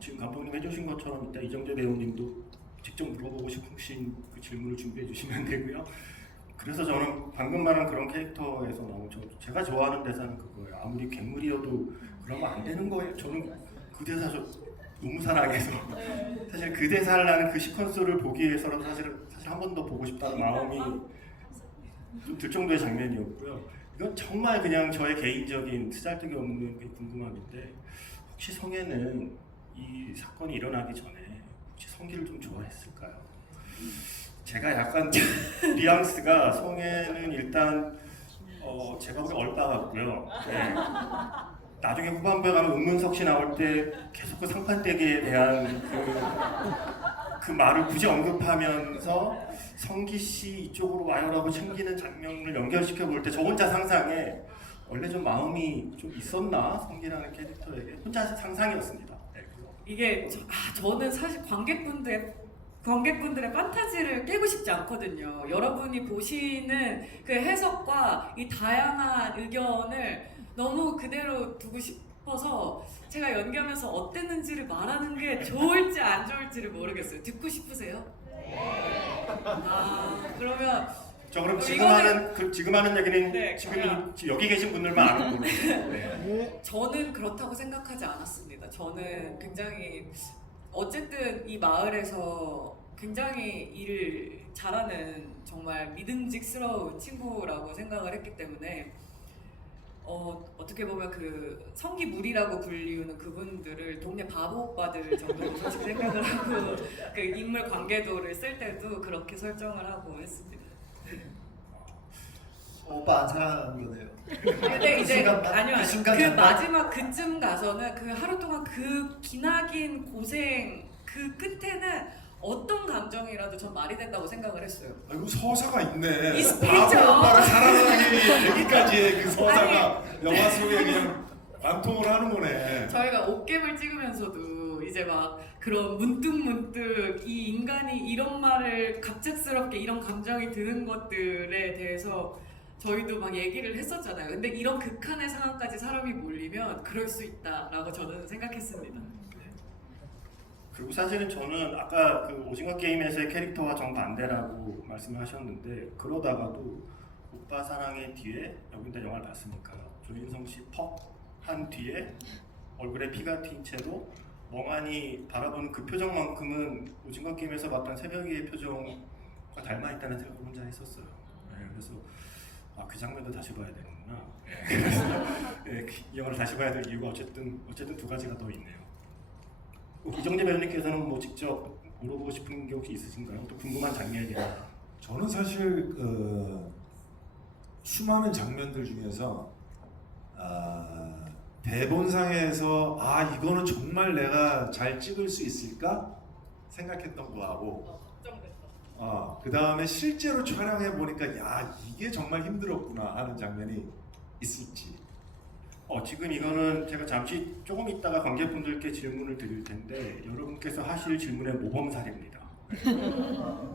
지금 감독님 해주신 것처럼 이따 이정재 배우님도 직접 물어보고 싶으신 그 질문을 준비해 주시면 되고요. 그래서 저는 방금 말한 그런 캐릭터에서 나온 제가 좋아하는 대사는 그거예요. 아무리 괴물이어도 그러면 안 되는 거예요. 저는 그 대사 너무 사랑해서 사실 그 대사를 나는 그 시퀀스를 보기 위해서라도 사실 한 번 더 보고 싶다는 마음이 좀 들 정도의 장면이었고요. 이건 정말 그냥 저의 개인적인 쓰잘데기 없는 그 궁금함인데 혹시 성애는 이 사건이 일어나기 전에 혹시 성기를 좀 좋아했을까요? 제가 약간 뉘앙스가 성애는 일단 제가 보기엔 얼빠 같고요. 네. 나중에 후반부에 가면 은문석 씨 나올 때 계속 그 상판대기에 대한 그 말을 굳이 언급하면서 성기 씨 이쪽으로 와요라고 챙기는 장면을 연결시켜 볼 때 저 혼자 상상에 원래 좀 마음이 좀 있었나 성기라는 캐릭터에게 혼자 상상이었습니다. 네, 이게 저는 사실 관객분들의 판타지를 깨고 싶지 않거든요. 여러분이 보시는 그 해석과 이 다양한 의견을 너무 그대로 두고 싶어서 제가 연기하면서 어땠는지를 말하는 게 좋을지 안 좋을지를 모르겠어요. 듣고 싶으세요? 그러면 저 그럼 이거는- 지금 하는 얘기는 네, 지금 여기 계신 분들만 아는 걸로. 네. 네. 저는 그렇다고 생각하지 않았습니다. 저는 굉장히 어쨌든 이 마을에서 굉장히 일을 잘하는 정말 믿음직스러운 친구라고 생각을 했기 때문에 어떻게 보면 그 성기물이라고 불리우는 그분들을 동네 바보 오빠들 정도로 솔직히 생각을 하고 그 인물 관계도를 쓸 때도 그렇게 설정을 하고 했습니다. 오빠 안 사랑하는 거네요. 근데 이제 순간, 아니요 그 순간 그 잠깐? 마지막 그쯤 가서는 그 하루 동안 그 기나긴 고생 그 끝에는 어떤 감정이라도 전 말이 된다고 생각을 했어요. 아이고 서사가 있네. 있죠. 바보 오빠를 사랑하기 얘기까지의 그 서사가 영화 속에 그냥 관통을 하는 거네. 저희가 옥겜을 찍으면서도 이제 막 그런 문득문득 이 인간이 이런 말을 갑작스럽게 이런 감정이 드는 것들에 대해서 저희도 막 얘기를 했었잖아요. 근데 이런 극한의 상황까지 사람이 몰리면 그럴 수 있다라고 저는 생각했습니다. 그리고 사실은 저는 아까 그 오징어 게임에서의 캐릭터와 정반대라고 말씀하셨는데 그러다가도 오빠 사랑의 뒤에 여기다 영화를 봤으니까 조인성 씨 퍽한 뒤에 얼굴에 피가 튄 채로 멍하니 바라보는 그 표정만큼은 오징어 게임에서 봤던 새벽이의 표정과 닮아 있다는 생각을 혼자 했었어요. 네, 그래서 그 장면도 다시 봐야 되는구나. 네, 이 영화를 다시 봐야 될 이유가 어쨌든 두 가지가 더 있네요. 이정재 배우님께서는 뭐 직접 물어보고 싶은 게 혹시 있으신가요? 또 궁금한 장면이나. 저는 사실 수많은 장면들 중에서 대본상에서 이거는 정말 내가 잘 찍을 수 있을까 생각했던 거하고 그 다음에 실제로 촬영해 보니까 야 이게 정말 힘들었구나 하는 장면이 있을지. 지금 이거는 제가 잠시 조금 있다가 관객분들께 질문을 드릴 텐데 여러분께서 하실 질문의 모범 사례입니다.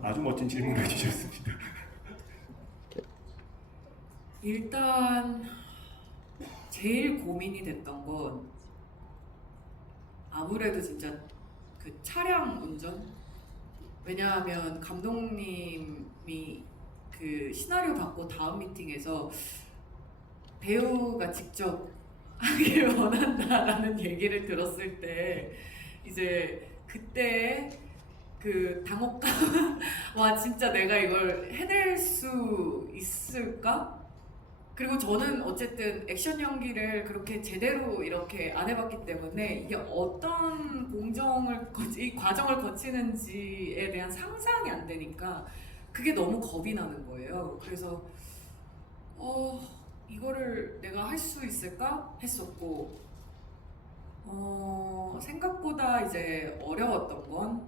아주 멋진 질문을 해주셨습니다. 일단 제일 고민이 됐던 건 아무래도 진짜 그 차량 운전? 왜냐하면 감독님이 그 시나리오 받고 다음 미팅에서 배우가 직접 하길 원한다라는 얘기를 들었을 때 이제 그때 그 당혹감 와 진짜 내가 이걸 해낼 수 있을까? 그리고 저는 어쨌든 액션 연기를 그렇게 제대로 이렇게 안 해봤기 때문에 이게 어떤 이 과정을 거치는지에 대한 상상이 안 되니까 그게 너무 겁이 나는 거예요. 그래서 이거를 내가 할 수 있을까 했었고 생각보다 이제 어려웠던 건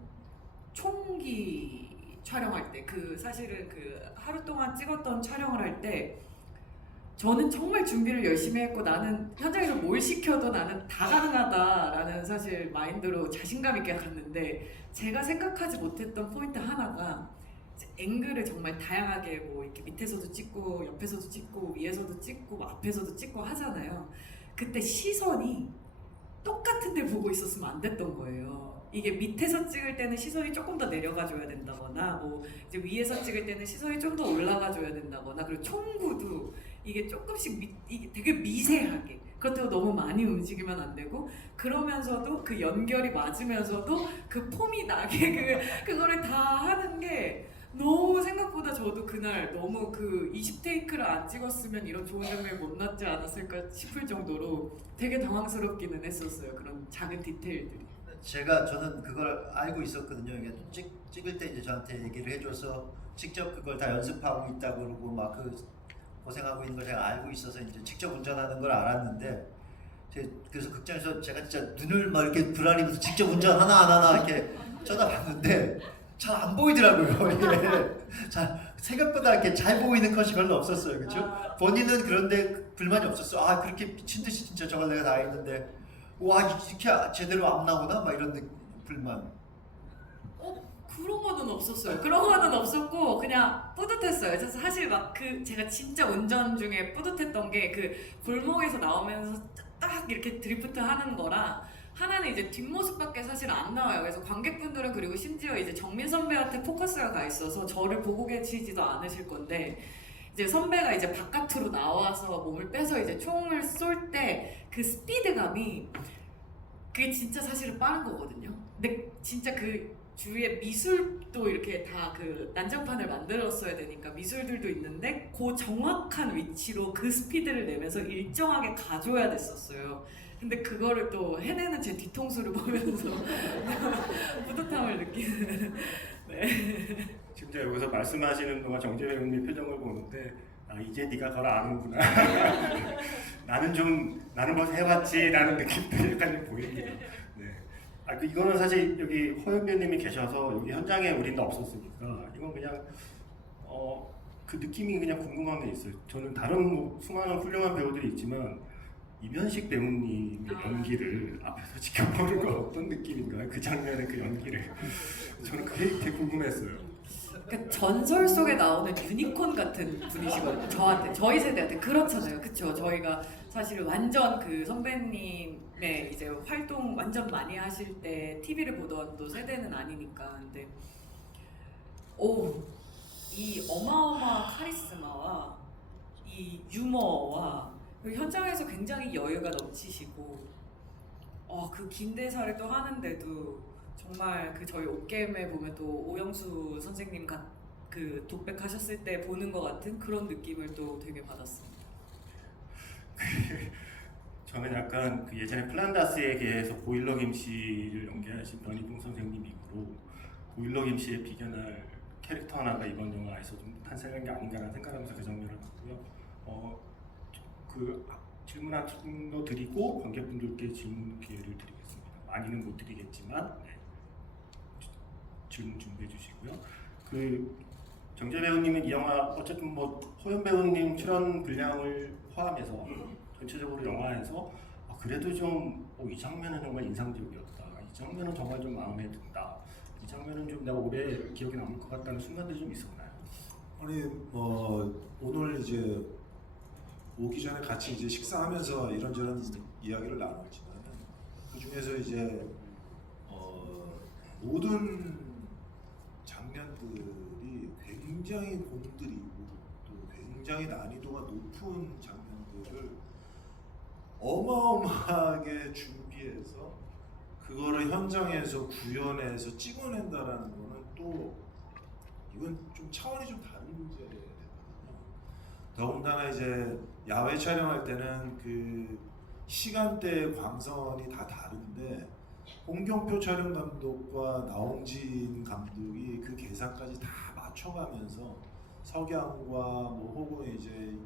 총기 촬영할 때 사실은 그 하루 동안 찍었던 촬영을 할 때 저는 정말 준비를 열심히 했고 나는 현장에서 뭘 시켜도 나는 다 가능하다라는 사실 마인드로 자신감 있게 갔는데 제가 생각하지 못했던 포인트 하나가 이제 앵글을 정말 다양하게 뭐 이렇게 밑에서도 찍고 옆에서도 찍고 위에서도 찍고 뭐 앞에서도 찍고 하잖아요. 그때 시선이 똑같은 데 보고 있었으면 안 됐던 거예요. 이게 밑에서 찍을 때는 시선이 조금 더 내려가줘야 된다거나 뭐 이제 위에서 찍을 때는 시선이 좀 더 올라가줘야 된다거나 그리고 총구도 이게 조금씩 이게 되게 미세하게 그렇다고 너무 많이 움직이면 안 되고 그러면서도 그 연결이 맞으면서도 그 폼이 나게 그거를 다 하는 게 너무 생각보다 저도 그날 너무 그 20테이크를 안 찍었으면 이런 좋은 장면이 못 났지 않았을까 싶을 정도로 되게 당황스럽기는 했었어요. 그런 작은 디테일들이. 저는 그걸 알고 있었거든요. 이게 찍을 때 이제 저한테 얘기를 해줘서 직접 그걸 다 연습하고 있다 그러고 막 그 고생하고 있는 걸 제가 알고 있어서 이제 직접 운전하는 걸 알았는데 그래서 극장에서 제가 진짜 눈을 막 이렇게 부라리면서 직접 운전 하나 이렇게 쳐다봤는데 잘 안 보이더라고요. 이게 생각보다 이렇게 잘 보이는 컷이 별로 없었어요. 그렇죠? 본인은 그런데 불만이 없었어. 아 그렇게 미친 듯이 진짜 저걸 내가 다 했는데 와 이렇게 제대로 안 나오나? 막 이런 불만. 그런 거는 없었어요. 그런 거는 없었고 그냥 뿌듯했어요. 그래서 사실 막 그 제가 진짜 운전 중에 뿌듯했던 게 그 골목에서 나오면서 딱 이렇게 드리프트 하는 거랑 하나는 이제 뒷모습밖에 사실 안 나와요. 그래서 관객분들은 그리고 심지어 이제 정민 선배한테 포커스가 가 있어서 저를 보고 계시지도 않으실 건데 이제 선배가 이제 바깥으로 나와서 몸을 빼서 이제 총을 쏠 때 그 스피드감이 그게 진짜 사실은 빠른 거거든요. 근데 진짜 그 주위에 미술도 이렇게 다 그 난장판을 만들었어야 되니까 미술들도 있는데 그 정확한 위치로 그 스피드를 내면서 일정하게 가줘야 됐었어요. 근데 그거를 또 해내는 제 뒤통수를 보면서 뿌듯함을 느끼는. 네. 지금 제가 여기서 말씀하시는 동안 정재 배우님 표정을 보는데 아 이제 네가 그걸 아는구나. 나는 뭐 해봤지 라는 느낌도 약간 보입니다. 네. 이거는 사실 여기 허연 배우님이 계셔서 여기 현장에 우리는 없었으니까 이건 그냥 그 느낌이 그냥 궁금한 게 있어요. 저는 다른 뭐 수많은 훌륭한 배우들이 있지만 이면식 배우님의 연기를 앞에서 지켜보는 건 어떤 느낌인가요? 그 장면의 그 연기를 저는 그게 되게 궁금했어요. 그러니까 전설 속에 나오는 유니콘 같은 분이시거든요. 저한테, 저희 세대한테 그렇잖아요. 그쵸? 저희가 사실 완전 그 선배님의 이제 활동 완전 많이 하실 때 TV를 보던 또 세대는 아니니까. 근데 이 어마어마한 카리스마와 이 유머와 현장에서 굉장히 여유가 넘치시고 그 긴 대사를 또 하는데도 정말 그 저희 옥겜에 보면 또 오영수 선생님 그 독백하셨을 때 보는 것 같은 그런 느낌을 또 되게 받았습니다. 저는 약간 그 예전에 플란다스에 계에서 보일러 김씨를 연기하신 변희봉 선생님이고 보일러 김씨의 비견할 캐릭터 하나가 이번 영화에서 좀 탄생한 게 아닌가라는 생각하면서 그 장면을 봤고요. 그 질문 한 번 드리고 관객분들께 질문 기회를 드리겠습니다. 많이는 못 드리겠지만 질문 준비해 주시고요. 그 정재 배우님은 이 영화 어쨌든 뭐 호연 배우님 출연 분량을 포함해서 전체적으로 영화에서 그래도 좀 이 장면은 정말 인상적이었다. 이 장면은 정말 좀 마음에 든다. 이 장면은 좀 내가 오래 기억에 남을 것 같다는 순간들이 좀 있었나요? 아니 오늘 이제 오기 전에 같이 이제 식사하면서 이런저런 이야기를 나눴지만 그 중에서 이제 모든 장면들이 굉장히 공들이고 또 굉장히 난이도가 높은 장면들을 어마어마하게 준비해서 그거를 현장에서 구현해서 찍어낸다라는 거는 또 이건 좀 차원이 좀 다른 문제거든요. 더군다나 이제 야외 촬영할 때는 그 시간대의 광선이 다 다른데 홍경표 촬영 감독과 나홍진 감독이 그 계산까지 다 맞춰가면서 석양과 뭐 혹은 이제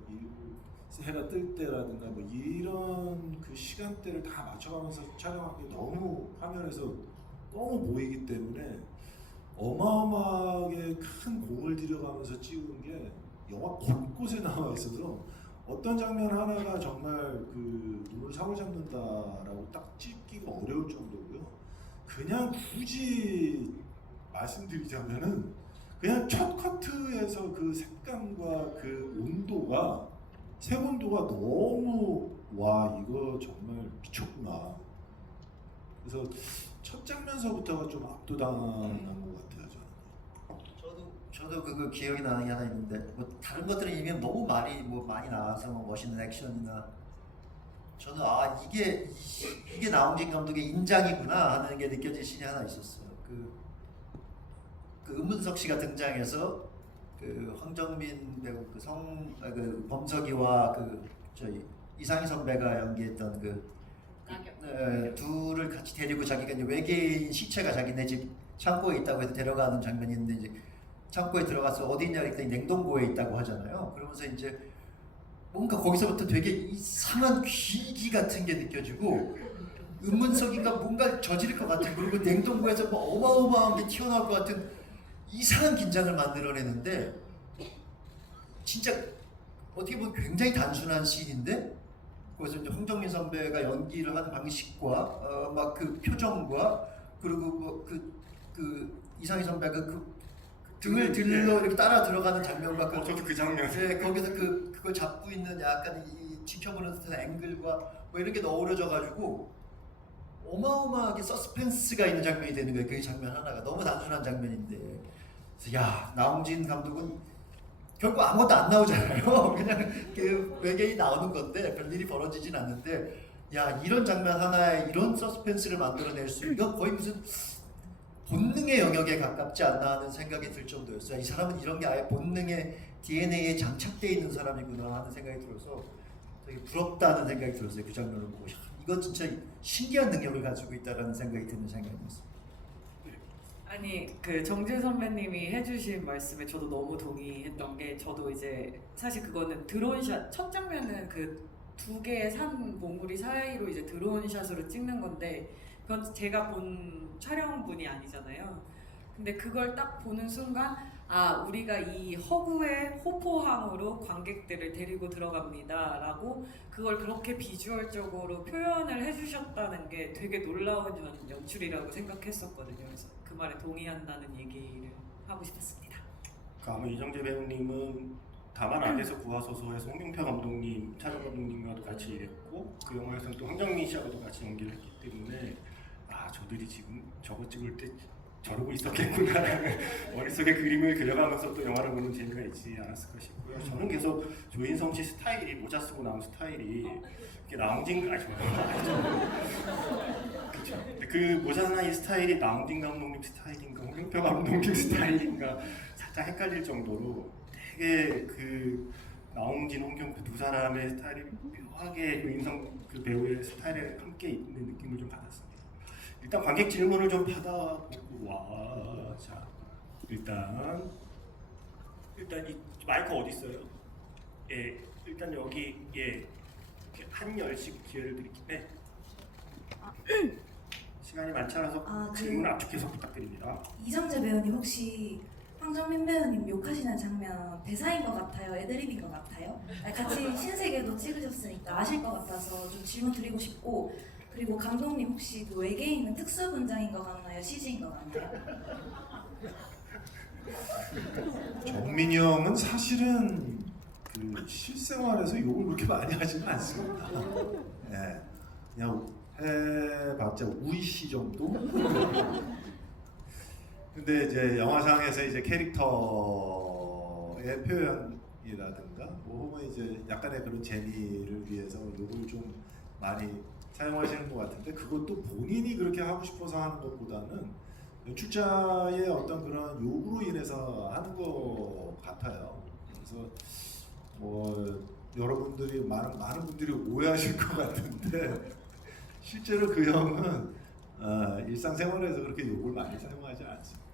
해가 뜰 때라든가 뭐 이런 그 시간대를 다 맞춰가면서 촬영한 게 너무 화면에서 너무 보이기 때문에 어마어마하게 큰 공을 들여가면서 찍은 게 영화 곳곳에 나와 있어서 어떤 장면 하나가 정말 그 눈을 사로잡는다라고 딱 찍기가 어려울 정도고요. 그냥 굳이 말씀드리자면은 그냥 첫 커트에서 그 색감과 그 온도가 색 온도가 너무 와 이거 정말 미쳤구나 그래서 첫 장면서부터가 좀 압도당한 것 같아요 저는. 저도 그거 기억이 나는 게 하나 있는데 뭐 다른 것들은 이미 너무 말이 뭐 많이 나와서 뭐 멋있는 액션이나 저는 이게 나홍진 감독의 인장이구나 하는 게 느껴진 씬이 하나 있었어요. 그 은문석 씨가 등장해서 그 황정민 배우 그 범석이와 저희 이상희 선배가 연기했던 둘을 같이 데리고 자기가 이제 외계인 시체가 자기네 집 창고에 있다고 해서 데려가는 장면이 있는데 이제 창고에 들어가서 어디 있냐 했더니 냉동고에 있다고 하잖아요. 그러면서 이제 뭔가 거기서부터 되게 이상한 귀기 같은 게 느껴지고 은문석이가 뭔가 저지를 것 같은 그리고 냉동고에서 뭐 어마어마한 게 튀어나올 것 같은 이상한 긴장을 만들어내는데 진짜 어떻게 보면 굉장히 단순한 씬인데 거기서 이제 황정민 선배가 연기를 하는 방식과 막 그 표정과 그리고 뭐 그 이상희 선배가 그 등을 들러 이렇게 따라 들어가는 장면과 저도 그 장면. 네, 거기서 그걸 잡고 있는 약간 이 지켜보는 듯한 앵글과 뭐 이런 게 어우러져 가지고 어마어마하게 서스펜스가 있는 장면이 되는 거예요. 그 장면 하나가 너무 단순한 장면인데, 그래서 야 나홍진 감독은 결국 아무것도 안 나오잖아요. 그냥 그 외계인이 나오는 건데 별일이 벌어지진 않는데, 야 이런 장면 하나에 이런 서스펜스를 만들어낼 수 이거 거의 무슨 본능의 영역에 가깝지 않나 하는 생각이 들 정도였어요. 이 사람은 이런 게 아예 본능의 DNA에 장착되어 있는 사람이구나 하는 생각이 들어서 되게 부럽다는 생각이 들었어요. 그 장면을 보고 이거 진짜 신기한 능력을 가지고 있다라는 생각이 드는 장면이었어요. 아니 그 정진 선배님이 해주신 말씀에 저도 너무 동의했던 게 저도 이제 사실 그거는 드론샷 첫 장면은 그 두 개의 산 봉우리 사이로 이제 드론샷으로 찍는 건데 그건 제가 본 촬영분이 아니잖아요. 근데 그걸 딱 보는 순간 아 우리가 이 허구의 호포항으로 관객들을 데리고 들어갑니다라고 그걸 그렇게 비주얼적으로 표현을 해주셨다는 게 되게 놀라운 저는 연출이라고 생각했었거든요. 그래서 그 말에 동의한다는 얘기를 하고 싶었습니다. 아마 이정재 배우님은 다만 안에서 구하소서에서 홍명표 감독님, 차정 감독님과도 같이 일했고 그 영화에서는 또 황정민 씨하고도 같이 연기를 했기 때문에 아 저들이 지금 저거 찍을 때 저러고 있었겠구나 머릿속에 그림을 그려가면서 또 영화를 보는 재미가 있지 않았을까 싶고요. 저는 계속 조인성 씨 스타일이 모자 쓰고 나온 스타일이 이렇게 나홍진 그렇죠. 그 모자 쓰는 이 스타일이 나홍진 감독님 스타일인가 홍명표 감독님 스타일인가 살짝 헷갈릴 정도로 되게 그 나홍진, 홍경표 두 사람의 스타일이 묘하게 조인성 그 배우의 스타일에 함께 있는 느낌을 좀 받았습니다. 일단 관객 질문을 좀 받아보고 와. 자, 일단 이 마이크 어디 있어요? 예, 일단 여기 예 한 열씩 기회를 드릴게요. 네. 시간이 많지 않아서 질문 압축해서 부탁드립니다. 이정재 배우님 혹시 황정민 배우님 욕하시는 장면 대사인 것 같아요? 애드립인 것 같아요? 같이 신세계도 찍으셨으니까 아실 것 같아서 좀 질문 드리고 싶고, 그리고 감독님 혹시 그 외계인은 특수 분장인 것 같나요? CG인 것 같나요? 정민이 형은 사실은 그 실생활에서 욕을 그렇게 많이 하지는 않습니다. 네, 그냥 해봤자 우이씨 정도. 근데 이제 영화상에서 이제 캐릭터의 표현이라든가 뭐 혹은 이제 약간의 그런 재미를 위해서 욕을 좀 많이 사용하시는 것 같은데 그것도 본인이 그렇게 하고 싶어서 하는 것보다는 연출자의 어떤 그런 요구로 인해서 하는 것 같아요. 그래서 뭐 여러분들이 많은 분들이 오해하실 것 같은데 실제로 그 형은 일상생활에서 그렇게 욕을 많이 사용하지 않습니다.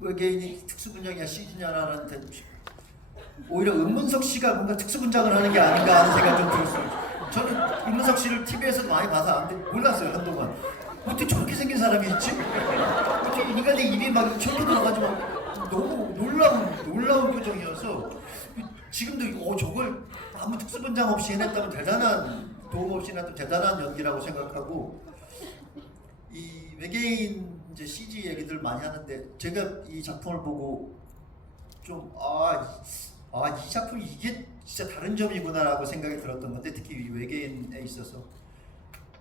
외계인이 특수분장이야 CG냐라는 데 오히려 은문석 씨가 뭔가 특수분장을 하는 게 아닌가 하는 생각이 좀 들었어요. 저는 은문석 씨를 TV에서 많이 봐서 아는데 몰랐어요 한동안. 어떻게 저렇게 생긴 사람이 있지? 어떻게 인간의 입이 막 저렇게 들어가지고 너무 놀라운 표정이어서 지금도 저걸 아무 특수분장 없이 해냈다면 대단한 도움 없이 해냈다면 대단한 연기라고 생각하고 이 외계인 이제 CG 얘기들 많이 하는데 제가 이 작품을 보고 좀 이 작품 이게 진짜 다른 점이구나라고 생각이 들었던 건데 특히 이 외계인에 있어서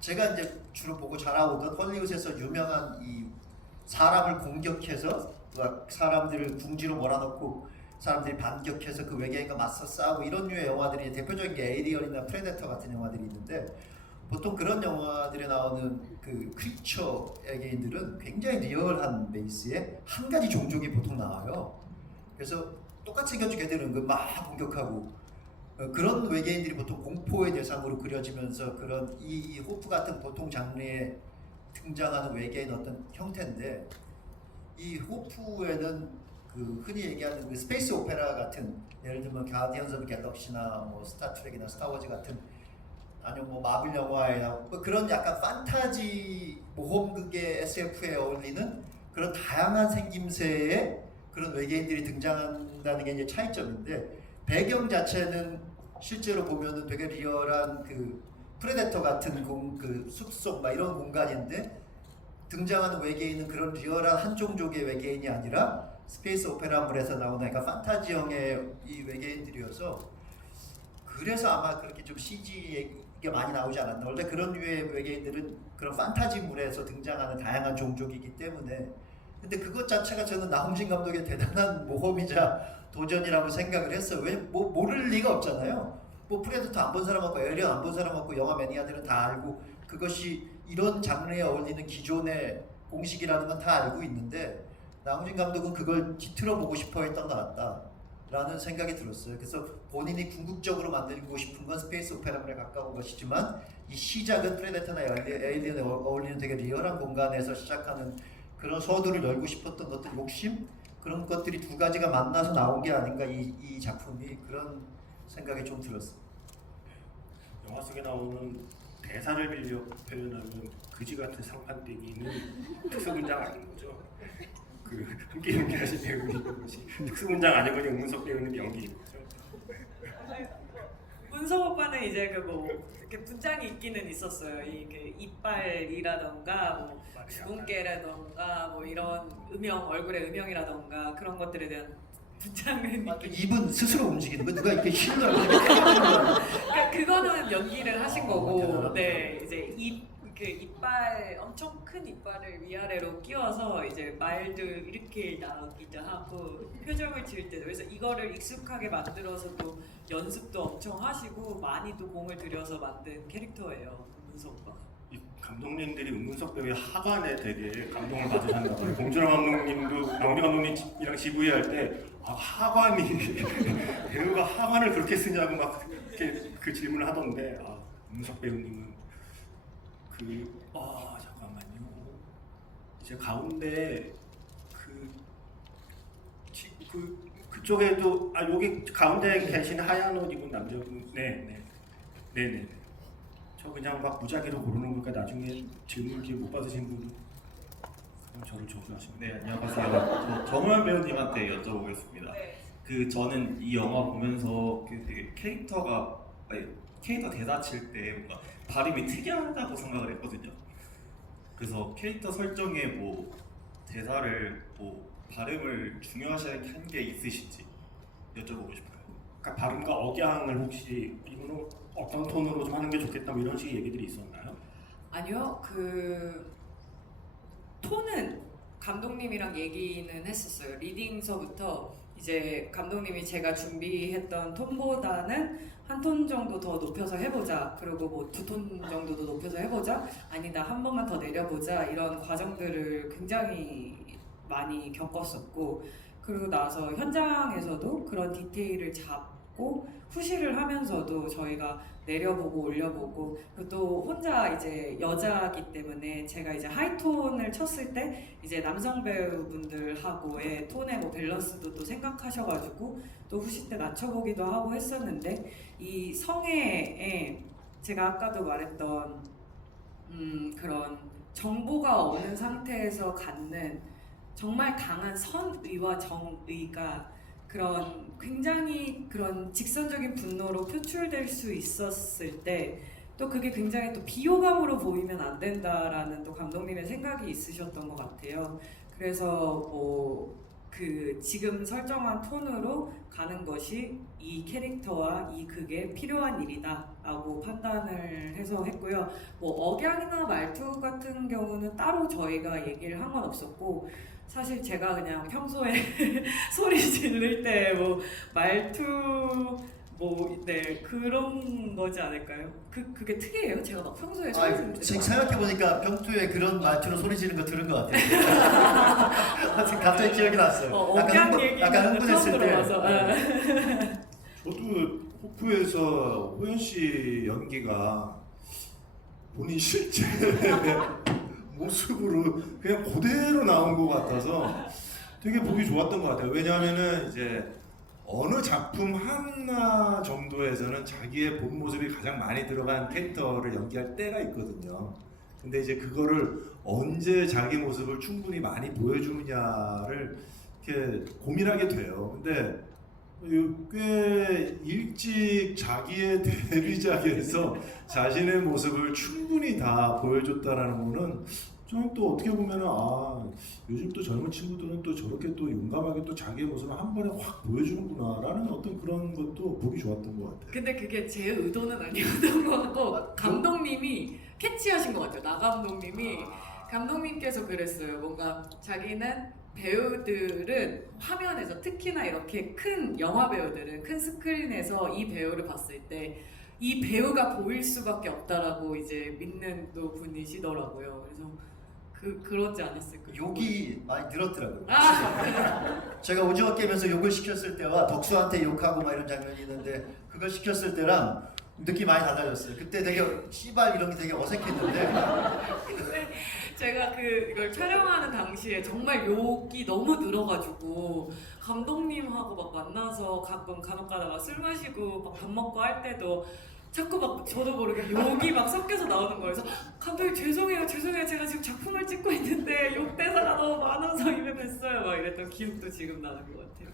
제가 이제 주로 보고 자라오던 헐리우드에서 유명한 이 사람을 공격해서 막 사람들을 궁지로 몰아넣고 사람들이 반격해서 그 외계인과 맞서 싸우고 이런 류의 영화들이 대표적인 게 에이리언이나 프레데터 같은 영화들이 있는데 보통 그런 영화들에 나오는 그 크리처 외계인들은 굉장히 리얼한 베이스에 한 가지 종족이 보통 나와요. 그래서 똑같이 생겨준 걔들은 그 막 공격하고 그런 외계인들이 보통 공포의 대상으로 그려지면서 그런 이 호프 같은 보통 장르에 등장하는 외계인 어떤 형태인데 이 호프에는 그 흔히 얘기하는 그 스페이스 오페라 같은 예를 들면 가디언즈 오브 갤럭시나 뭐 스타트rek이나 스타워즈 같은 아니면 뭐 마블 영화에 뭐 그런 약간 판타지 모험극의 SF에 어울리는 그런 다양한 생김새의 그런 외계인들이 등장한다는 게 이제 차이점인데 배경 자체는 실제로 보면은 되게 리얼한 그 프레데터 같은 그 숲속 막 이런 공간인데 등장하는 외계인은 그런 리얼한 한 종족의 외계인이 아니라 스페이스 오페라물에서 나오는 약간 판타지형의 이 외계인들이어서 그래서 아마 그렇게 좀 CG가 많이 나오지 않았나. 원래 그런 류의 외계인들은 그런 판타지물에서 등장하는 다양한 종족이기 때문에 근데 그것 자체가 저는 나홍진 감독의 대단한 모험이자 도전이라고 생각을 했어요. 왜 모를 리가 없잖아요. 뭐 프레데터 안 본 사람 없고 에리언 안 본 사람 없고 영화 매니아들은 다 알고 그것이 이런 장르에 어울리는 기존의 공식이라는 건 다 알고 있는데 나홍진 감독은 그걸 뒤틀어 보고 싶어 했던 것 같다라는 생각이 들었어요. 그래서 본인이 궁극적으로 만들고 싶은 건 스페이스 오페라물에 가까운 것이지만 이 시작은 프레데터나 에일리언에 어울리는 되게 리얼한 공간에서 시작하는 그런 서두를 열고 싶었던 것들 욕심 그런 것들이 두 가지가 만나서 나온 게 아닌가 이 작품이 그런 생각이 좀 들었어요. 영화 속에 나오는 대사를 빌려 표현하면 그지 같은 상판대기는 특수분장 아닌 거죠. 그 함께 연기하신 배우님 것이 특수분장 아니고 그냥 문석 배우님 연기인 거죠. 문석 오빠는 이제 그 뭐 이렇게 분장이 있기는 있었어요. 이게 이빨이라던가 뭐 주근깨라던가 뭐 이런 얼굴의 음영이라던가 그런 것들에 대한 분장은 입은 스스로 움직이는 거 누가 이렇게 힐러라고 그러니까 그거는 연기를 하신 거고 대단하다. 네 이제 그 이빨 엄청 큰 이빨을 위아래로 끼워서 이제 말도 이렇게 나오기도 하고 표정을 지을 때도 그래서 이거를 익숙하게 만들어서도 연습도 엄청 하시고 많이 또 공을 들여서 만든 캐릭터예요 문석 오빠가. 이 감독님들이 문석 배우의 하관에 되게 감동을 받으셨나 봐요. 봉준호 감독님도 나홍진 감독님이랑 GV 할 때 하관이 배우가 하관을 그렇게 쓰냐고 막 이렇게 그 질문을 하던데 문석 배우님은 잠깐만요. 이제 가운데 그쪽에도 여기 가운데 계신 하얀 옷 입은 남자분 네네. 저 그냥 막 무작위로 고르는 거니까 나중에 질문 못 받으신 분 저를 저주하시면 네, 안녕하세요. 저 정호연 배우님한테 여쭤보겠습니다. 그 저는 이 영화 보면서 그 되게 캐릭터 대사 칠 때 뭔가 발음이 특이하다고 생각을 했거든요. 그래서 캐릭터 설정에 뭐 대사를 뭐 발음을 중요하게 한 게 있으신지 여쭤보고 싶어요. 그러니까 발음과 억양을 혹시 이거는 어떤 톤으로 좀 하는 게 좋겠다 뭐 이런 식의 얘기들이 있었나요? 아니요, 그 톤은 감독님이랑 얘기는 했었어요. 리딩서부터 이제 감독님이 제가 준비했던 톤보다는 한 톤 정도 더 높여서 해보자. 그리고 뭐 2톤 정도 더 높여서 해보자. 아니다, 한 번만 더 내려보자. 이런 과정들을 굉장히 많이 겪었었고 그리고 나서 현장에서도 그런 디테일을 잡고 후시를 하면서도 저희가 내려보고 올려보고 그리고 또 혼자 이제 여자기 때문에 제가 이제 하이톤을 쳤을 때 이제 남성 배우분들하고의 톤의 뭐 밸런스도 또 생각하셔가지고 또 후시 때 낮춰보기도 하고 했었는데 이 성애에 제가 아까도 말했던 그런 정보가 없는 상태에서 갖는 정말 강한 선의와 정의가 그런 굉장히 그런 직선적인 분노로 표출될 수 있었을 때 또 그게 굉장히 또 비호감으로 보이면 안 된다라는 또 감독님의 생각이 있으셨던 것 같아요. 그래서 뭐 그 지금 설정한 톤으로 가는 것이 이 캐릭터와 이 극에 필요한 일이다라고 판단을 해서 했고요. 뭐 억양이나 말투 같은 경우는 따로 저희가 얘기를 한 건 없었고, 사실 제가 그냥 평소에 소리 지를 때 뭐 말투 네 그런 거지 않을까요? 그게 특이해요? 제가 막 평소에 소리 지를 때 지금 생각해 보니까 평소에 그런 말투로 소리 지르는 거 들은 것 같아요. 갑자기 기억이 났어요. 억양 얘기는 약간 흥분했을 처음 때. 들어봐서. 저도 호프에서 호연 씨 연기가 본인 실제 모습으로 그냥 그대로 나온 것 같아서 되게 보기 좋았던 것 같아요. 왜냐하면은 이제 어느 작품 하나 정도에서는 자기의 본 모습이 가장 많이 들어간 캐릭터를 연기할 때가 있거든요. 근데 이제 그거를 언제 자기 모습을 충분히 많이 보여주느냐를 이렇게 고민하게 돼요. 근데 꽤 일찍 자기의 데뷔작에서 자신의 모습을 충분히 다 보여줬다라는 거는 저는 또 어떻게 보면은 요즘 또 젊은 친구들은 또 저렇게 또 용감하게 또 자기의 모습을 한 번에 확 보여주는구나라는 어떤 그런 것도 보기 좋았던 것 같아요. 근데 그게 제 의도는 아니었던 것 같고 감독님이 캐치하신 것 같아요. 나 감독님께서 그랬어요. 뭔가 자기는 배우들은 화면에서 특히나 이렇게 큰 영화 배우들은 큰 스크린에서 이 배우를 봤을 때 이 배우가 보일 수밖에 없다라고 이제 믿는 또 분이시더라고요. 그래서 그러지 않았을까요? 욕이 많이 늘었더라고요. 아, 제가 오징어 게임에서 욕을 시켰을 때와 덕수한테 욕하고 막 이런 장면이 있는데 그걸 시켰을 때랑 느낌 많이 달라졌어요. 그때 되게 씨발 이런 게 되게 어색했는데 근데 제가 이걸 촬영하는 당시에 정말 욕이 너무 늘어가지고 감독님하고 막 만나서 가끔 간혹가다가 술 마시고 막 밥 먹고 할 때도 자꾸 막 저도 모르게 욕이 막 섞여서 나오는 거예요. 그래서 감독님 죄송해요 제가 지금 작품을 찍고 있는데 욕 대사가 너무 많아서 입에 뱄어요 막 이랬던 기억도 지금 나는 것 같아요.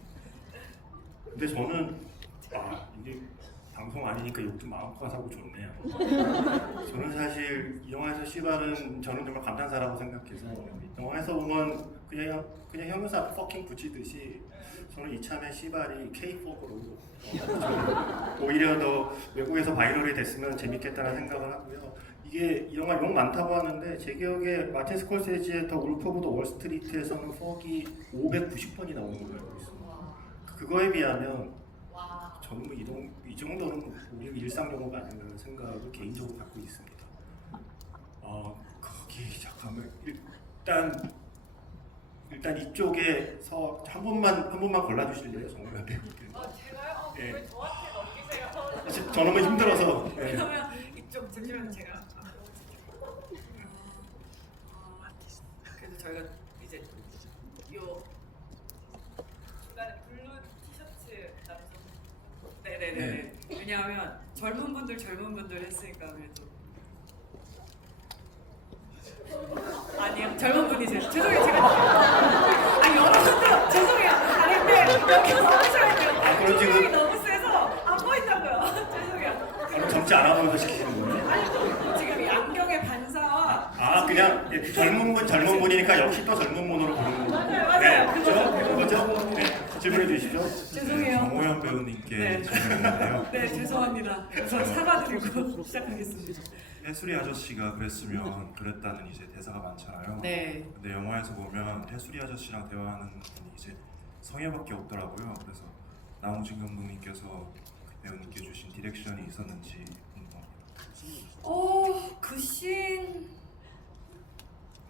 근데 저는 이게 방송 아니니까 욕 좀 마음껏 하고 좋네요. 저는 사실 이 영화에서 씨발은 저는 정말 감탄사라고 생각해서 영화에서 보면 그냥 형용사 앞에 퍼킹 붙이듯이 저는 이참에 씨발이 K-POP으로 오히려 더 외국에서 바이럴이 됐으면 재밌겠다는 생각을 하고요. 이게 이 영화 욕 많다고 하는데 제 기억에 마틴 스콜세지의 더 울프 오브 더 월스트리트에서는 퍽이 590번이 나오는 걸로 알고 있습니다. 그거에 비하면 저는 뭐 이 정도는 우리 일상 용어가 아닌가라는 생각을 개인적으로 갖고 있습니다. 거기 잠깐만 일단 이쪽에서 한 번만 골라주실래요, 정말 배우들? 제가요? 예. 왜 저한테 넘기세요? 사실 저 너무 힘들어서. 예. 그러면 이쪽 잠시만요 제가 그래서 저희가 이제 요 중간에 블루 티셔츠 남성 네네네 왜냐하면 젊은 분들 했으니까 그래도 아니요 젊은 분이세요 죄송해요 제가 여러분들 죄송해요 아닌데 여기 보셔야 돼요 그럼 지금- 조명이 너무 세서 안 보인다고요 죄송해요 그럼 젊지 않아 보여서 시키는 거예요? 아니 지금 이 안경의 반사와 그냥 젊은 분이니까 역시 또 젊은 분으로 부르는 거예요. 맞아요. 그거죠? 네, 질문해 주시죠. 죄송해요. 정호연 배우님께 네. 질문인데요. 네 죄송합니다. 우선 사과드리고 시작하겠습니다. 해수리 아저씨가 그랬으면 그랬다는 이제 대사가 많잖아요. 네. 근데 영화에서 보면 해수리 아저씨랑 대화하는 분이 이제 성혜밖에 없더라고요. 그래서 나홍진 감독님께서 배우님께 주신 디렉션이 있었는지 궁금합니다. 그 씬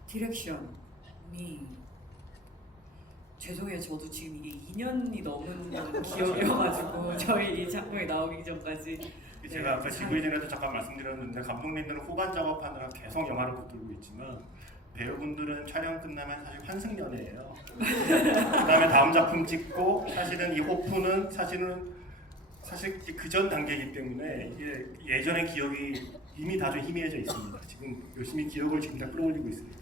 디렉션이 죄송해요. 저도 지금 이게 2년이 넘은 기억이어가지고 저희 이 작품이 나오기 전까지 제가 아까 지구이 전에도 잠깐 말씀드렸는데 감독님들은 후반 작업하느라 계속 영화를 붙들고 있지만 배우분들은 촬영 끝나면 사실 환승연애예요. 그다음에 다음 작품 찍고 사실은 이 호프는 사실 그 전 단계이기 때문에 이게 예전의 기억이 이미 다 좀 희미해져 있습니다. 지금 열심히 기억을 지금 다 끌어올리고 있습니다.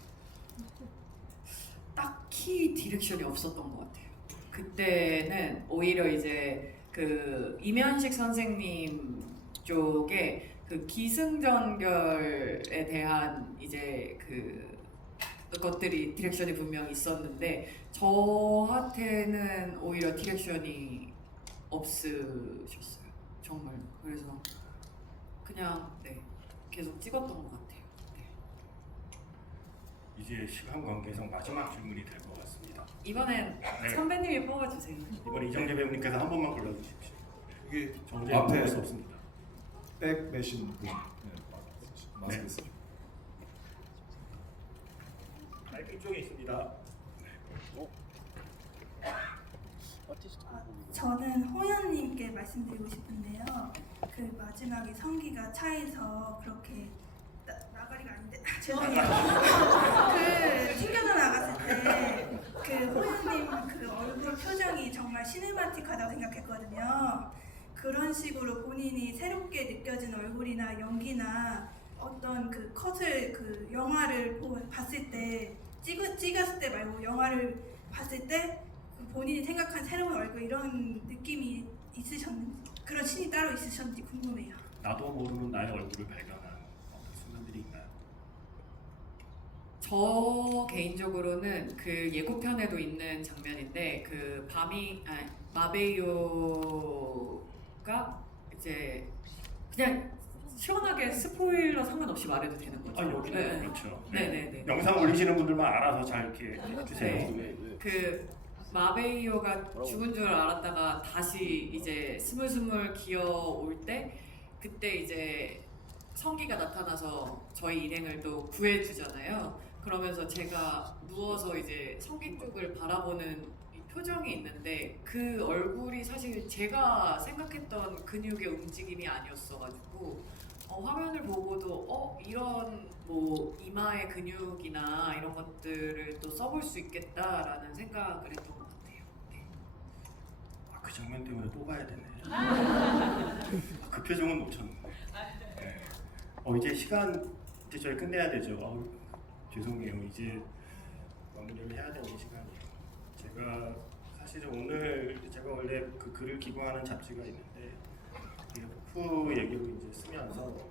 딱히 디렉션이 없었던 것 같아요. 그때는 오히려 이제 그 이면식 선생님 쪽에 그 기승전결에 대한 이제 그 것들이 디렉션이 분명히 있었는데 저한테는 오히려 디렉션이 없으셨어요. 정말. 그래서 그냥 네, 계속 찍었던 것 같아요. 네. 이제 시간 관계상 마지막 질문이 될 것 같습니다. 이번엔 네. 선배님이 뽑아주세요. 이번 이정재 배우님께서 한 번만 골라주십시오. 여기 정재 앞에 뽑을 수 없습니다. 백 매신 분. 네, 마스크 쓰죠. 마이크 이쪽에 있습니다. 저는 호연님께 말씀드리고 싶은데요. 그 마지막에 성기가 차에서 그렇게 나가리가 아닌데 죄송해요. 그 튕겨져 나갔을 때 그 호연님 그 얼굴 표정이 정말 시네마틱하다고 생각했거든요. 그런 식으로 본인이 새롭게 느껴진 얼굴이나 연기나 어떤 그 컷을 그 영화를 봤을 때 찍었을 때 말고 영화를 봤을 때 본인이 생각한 새로운 얼굴 이런 느낌이 있으셨는지 그런 신이 따로 있으셨는지 궁금해요. 나도 모르는 나의 얼굴을 발견한 어떤 순간들이 있나요? 저 개인적으로는 그 예고편에도 있는 장면인데 그 마베요가 이제 그냥 시원하게 스포일러 상관없이 말해도 되는 거죠. 아 여기는 네. 그렇죠. 네네네. 영상 올리시는 분들만 알아서 잘 이렇게 해주세요. 네. 그 마베이오가 죽은 줄 알았다가 다시 이제 스물스물 기어올 때 그때 이제 성기가 나타나서 저희 일행을 또 구해주잖아요. 그러면서 제가 누워서 이제 성기 쪽을 바라보는 이 표정이 있는데 그 얼굴이 사실 제가 생각했던 근육의 움직임이 아니었어가지고 화면을 보고도 이런 뭐 이마의 근육이나 이런 것들을 또 써볼 수 있겠다라는 생각을 했던 것 같아요. 네. 아, 그 장면 때문에 또 봐야 되네. 그 표정은 놓쳤는데. 네. 이제 시간 이제 저희 끝내야 되죠. 죄송해요. 이제 마무리를 해야 되는 시간이에요. 제가 사실 오늘 제가 원래 그 글을 기고하는 잡지가 있는데 호프 얘기로 이제 쓰면서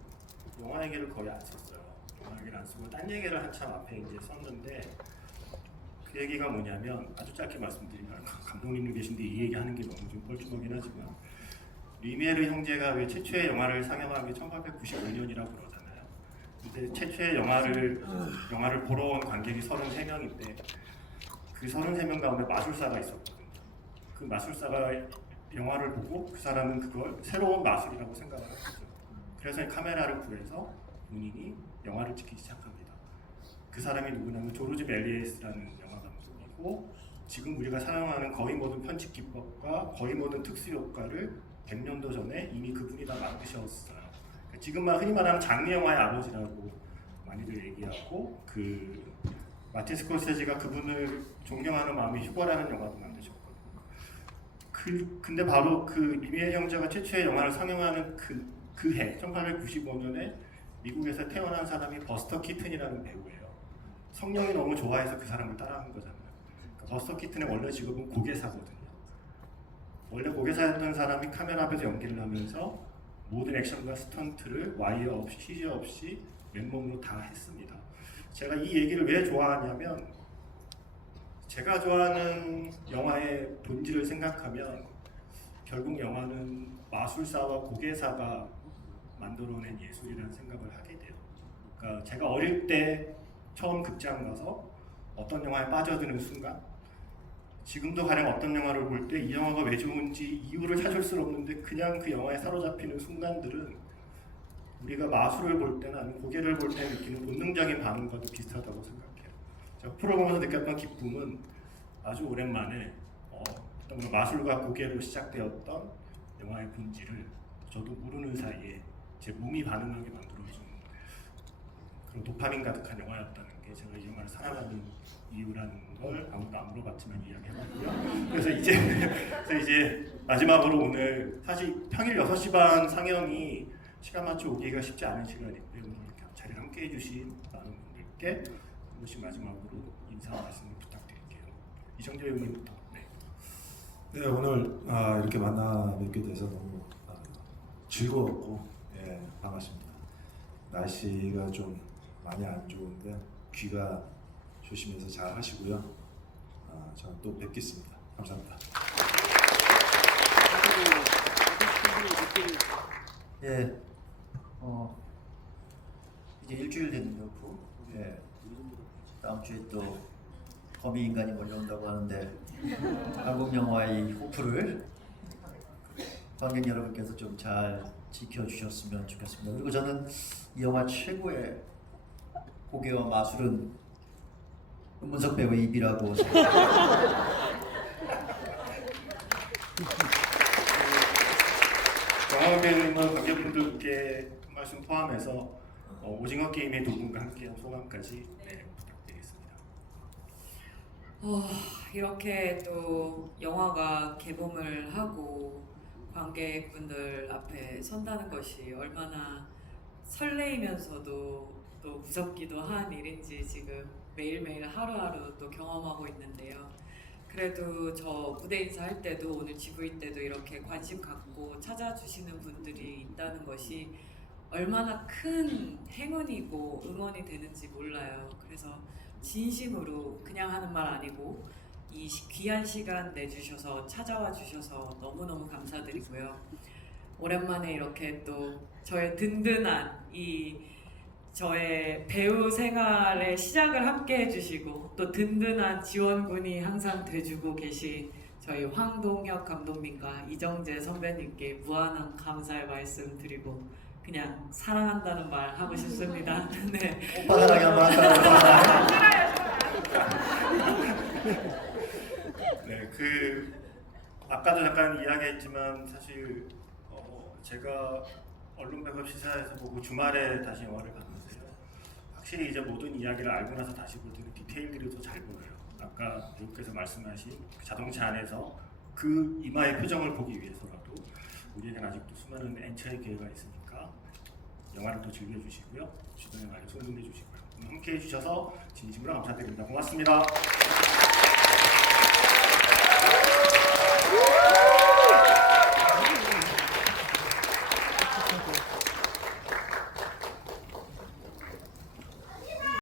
영화 얘기를 거의 안 썼어요. 영화 얘기를 안 쓰고 딴 얘기를 한참 앞에 이제 썼는데 그 얘기가 뭐냐면 아주 짧게 말씀드리면 감독님이 계신데 이 얘기 하는 게 너무 좀 뻘쭘하긴 하지만 리메르 형제가 왜 최초의 영화를 상영한 게 1895년이라고 그러잖아요. 근데 최초의 영화를 보러 온 관객이 33명인데 그 33명 가운데 마술사가 있었거든요. 그 마술사가 영화를 보고 그 사람은 그걸 새로운 마술이라고 생각을 했죠. 그래서 이 카메라를 구해서 본인이 영화를 찍기 시작합니다. 그 사람이 누구냐면 조르지 멜리에스라는 영화 감독이고 지금 우리가 사용하는 거의 모든 편집 기법과 거의 모든 특수 효과를 100년도 전에 이미 그분이 다 만드셨어요. 그러니까 지금 흔히 말하는 장르 영화의 아버지라고 많이들 얘기하고 그 마틴 스콜세지가 그분을 존경하는 마음이 휴거라는 영화도 만드셨거든요. 근데 바로 그 리메르 형제가 최초의 영화를 상영하는 그 해 1895년에 미국에서 태어난 사람이 버스터 키튼이라는 배우예요. 성령이 너무 좋아해서 그 사람을 따라한 거잖아요. 그러니까 버스터 키튼의 원래 직업은 고개사거든요. 원래 고개사였던 사람이 카메라 앞에서 연기를 하면서 모든 액션과 스턴트를 와이어 없이 CG 없이 맨몸으로 다 했습니다. 제가 이 얘기를 왜 좋아하냐면 제가 좋아하는 영화의 본질을 생각하면 결국 영화는 마술사와 고개사가 만들어낸 예술이라는 생각을 하게 돼요. 그러니까 제가 어릴 때 처음 극장 가서 어떤 영화에 빠져드는 순간 지금도 가령 어떤 영화를 볼 때 이 영화가 왜 좋은지 이유를 찾을 수 없는데 그냥 그 영화에 사로잡히는 순간들은 우리가 마술을 볼 때나 아니면 고개를 볼 때 느끼는 본능적인 반응과도 비슷하다고 생각해요. 제가 프로 보면서 느꼈던 기쁨은 아주 오랜만에 어떤 마술과 고개로 시작되었던 영화의 본질을 저도 모르는 사이에 제 몸이 반응하게 만들어준 그런 도파민 가득한 영화였다는 게 제가 이 영화를 사랑하는 이유라는 걸 아무도 안 물어봤지만 이야기해봤고요. 그래서 이제 마지막으로 오늘 사실 평일 6시 반 상영이 시간 맞춰 오기가 쉽지 않은 시간인데 오늘 이렇게 자리를 함께 해주신 많은 분들께 한 번씩 마지막으로 인사 말씀을 부탁드릴게요. 이정재 배우님부터. 네, 오늘 이렇게 만나 뵙게 돼서 너무 즐거웠고 반갑습니다. 날씨가 좀 많이 안 좋은데 귀가 조심해서 잘 하시고요. 저는 또 뵙겠습니다. 감사합니다. 예, 이제 일주일 됐는데요. 예, 다음 주에 또 거미 인간이 몰려온다고 하는데 한국 영화의 호프를 관객 여러분께서 좀 잘 지켜주셨으면 좋겠습니다. 그리고 저는 이 영화 최고의 고개와 마술은 문석 배우의 입이라고 정원 배우님은 관객분들께 한 말씀 포함해서 오징어 게임의 두 분과 함께한 소감까지 부탁드리겠습니다. 이렇게 또 영화가 개봉을 하고 관객분들 앞에 선다는 것이 얼마나 설레이면서도 또 무섭기도 한 일인지 지금 매일매일 하루하루 또 경험하고 있는데요. 그래도 저 무대 인사할 때도 오늘 GV 때도 이렇게 관심 갖고 찾아주시는 분들이 있다는 것이 얼마나 큰 행운이고 응원이 되는지 몰라요. 그래서 진심으로 그냥 하는 말 아니고 이 귀한 시간 내주셔서 찾아와 주셔서 너무너무 감사드리고요. 오랜만에 이렇게 또 저의 든든한 저의 배우 생활의 시작을 함께 해주시고 또 든든한 지원군이 항상 돼주고 계신 저희 황동혁 감독님과 이정재 선배님께 무한한 감사의 말씀 드리고 그냥 사랑한다는 말 하고 싶습니다. 네. 오빠 사랑이 한번 할까요? 네, 아까도 잠깐 이야기했지만 사실 제가 언론 백업 시사에서 보고 주말에 다시 영화를 봤는데요. 확실히 이제 모든 이야기를 알고 나서 다시 볼 때는 디테일들이 더 잘 보여요. 아까 배우께서 말씀하신 그 자동차 안에서 그 이마의 표정을 보기 위해서라도 우리에겐 아직도 수많은 N차의 기회가 있으니까 영화를 더 즐겨주시고요. 주변에 많이 소문내 주시고요. 오늘 함께 해주셔서 진심으로 감사드립니다. 고맙습니다.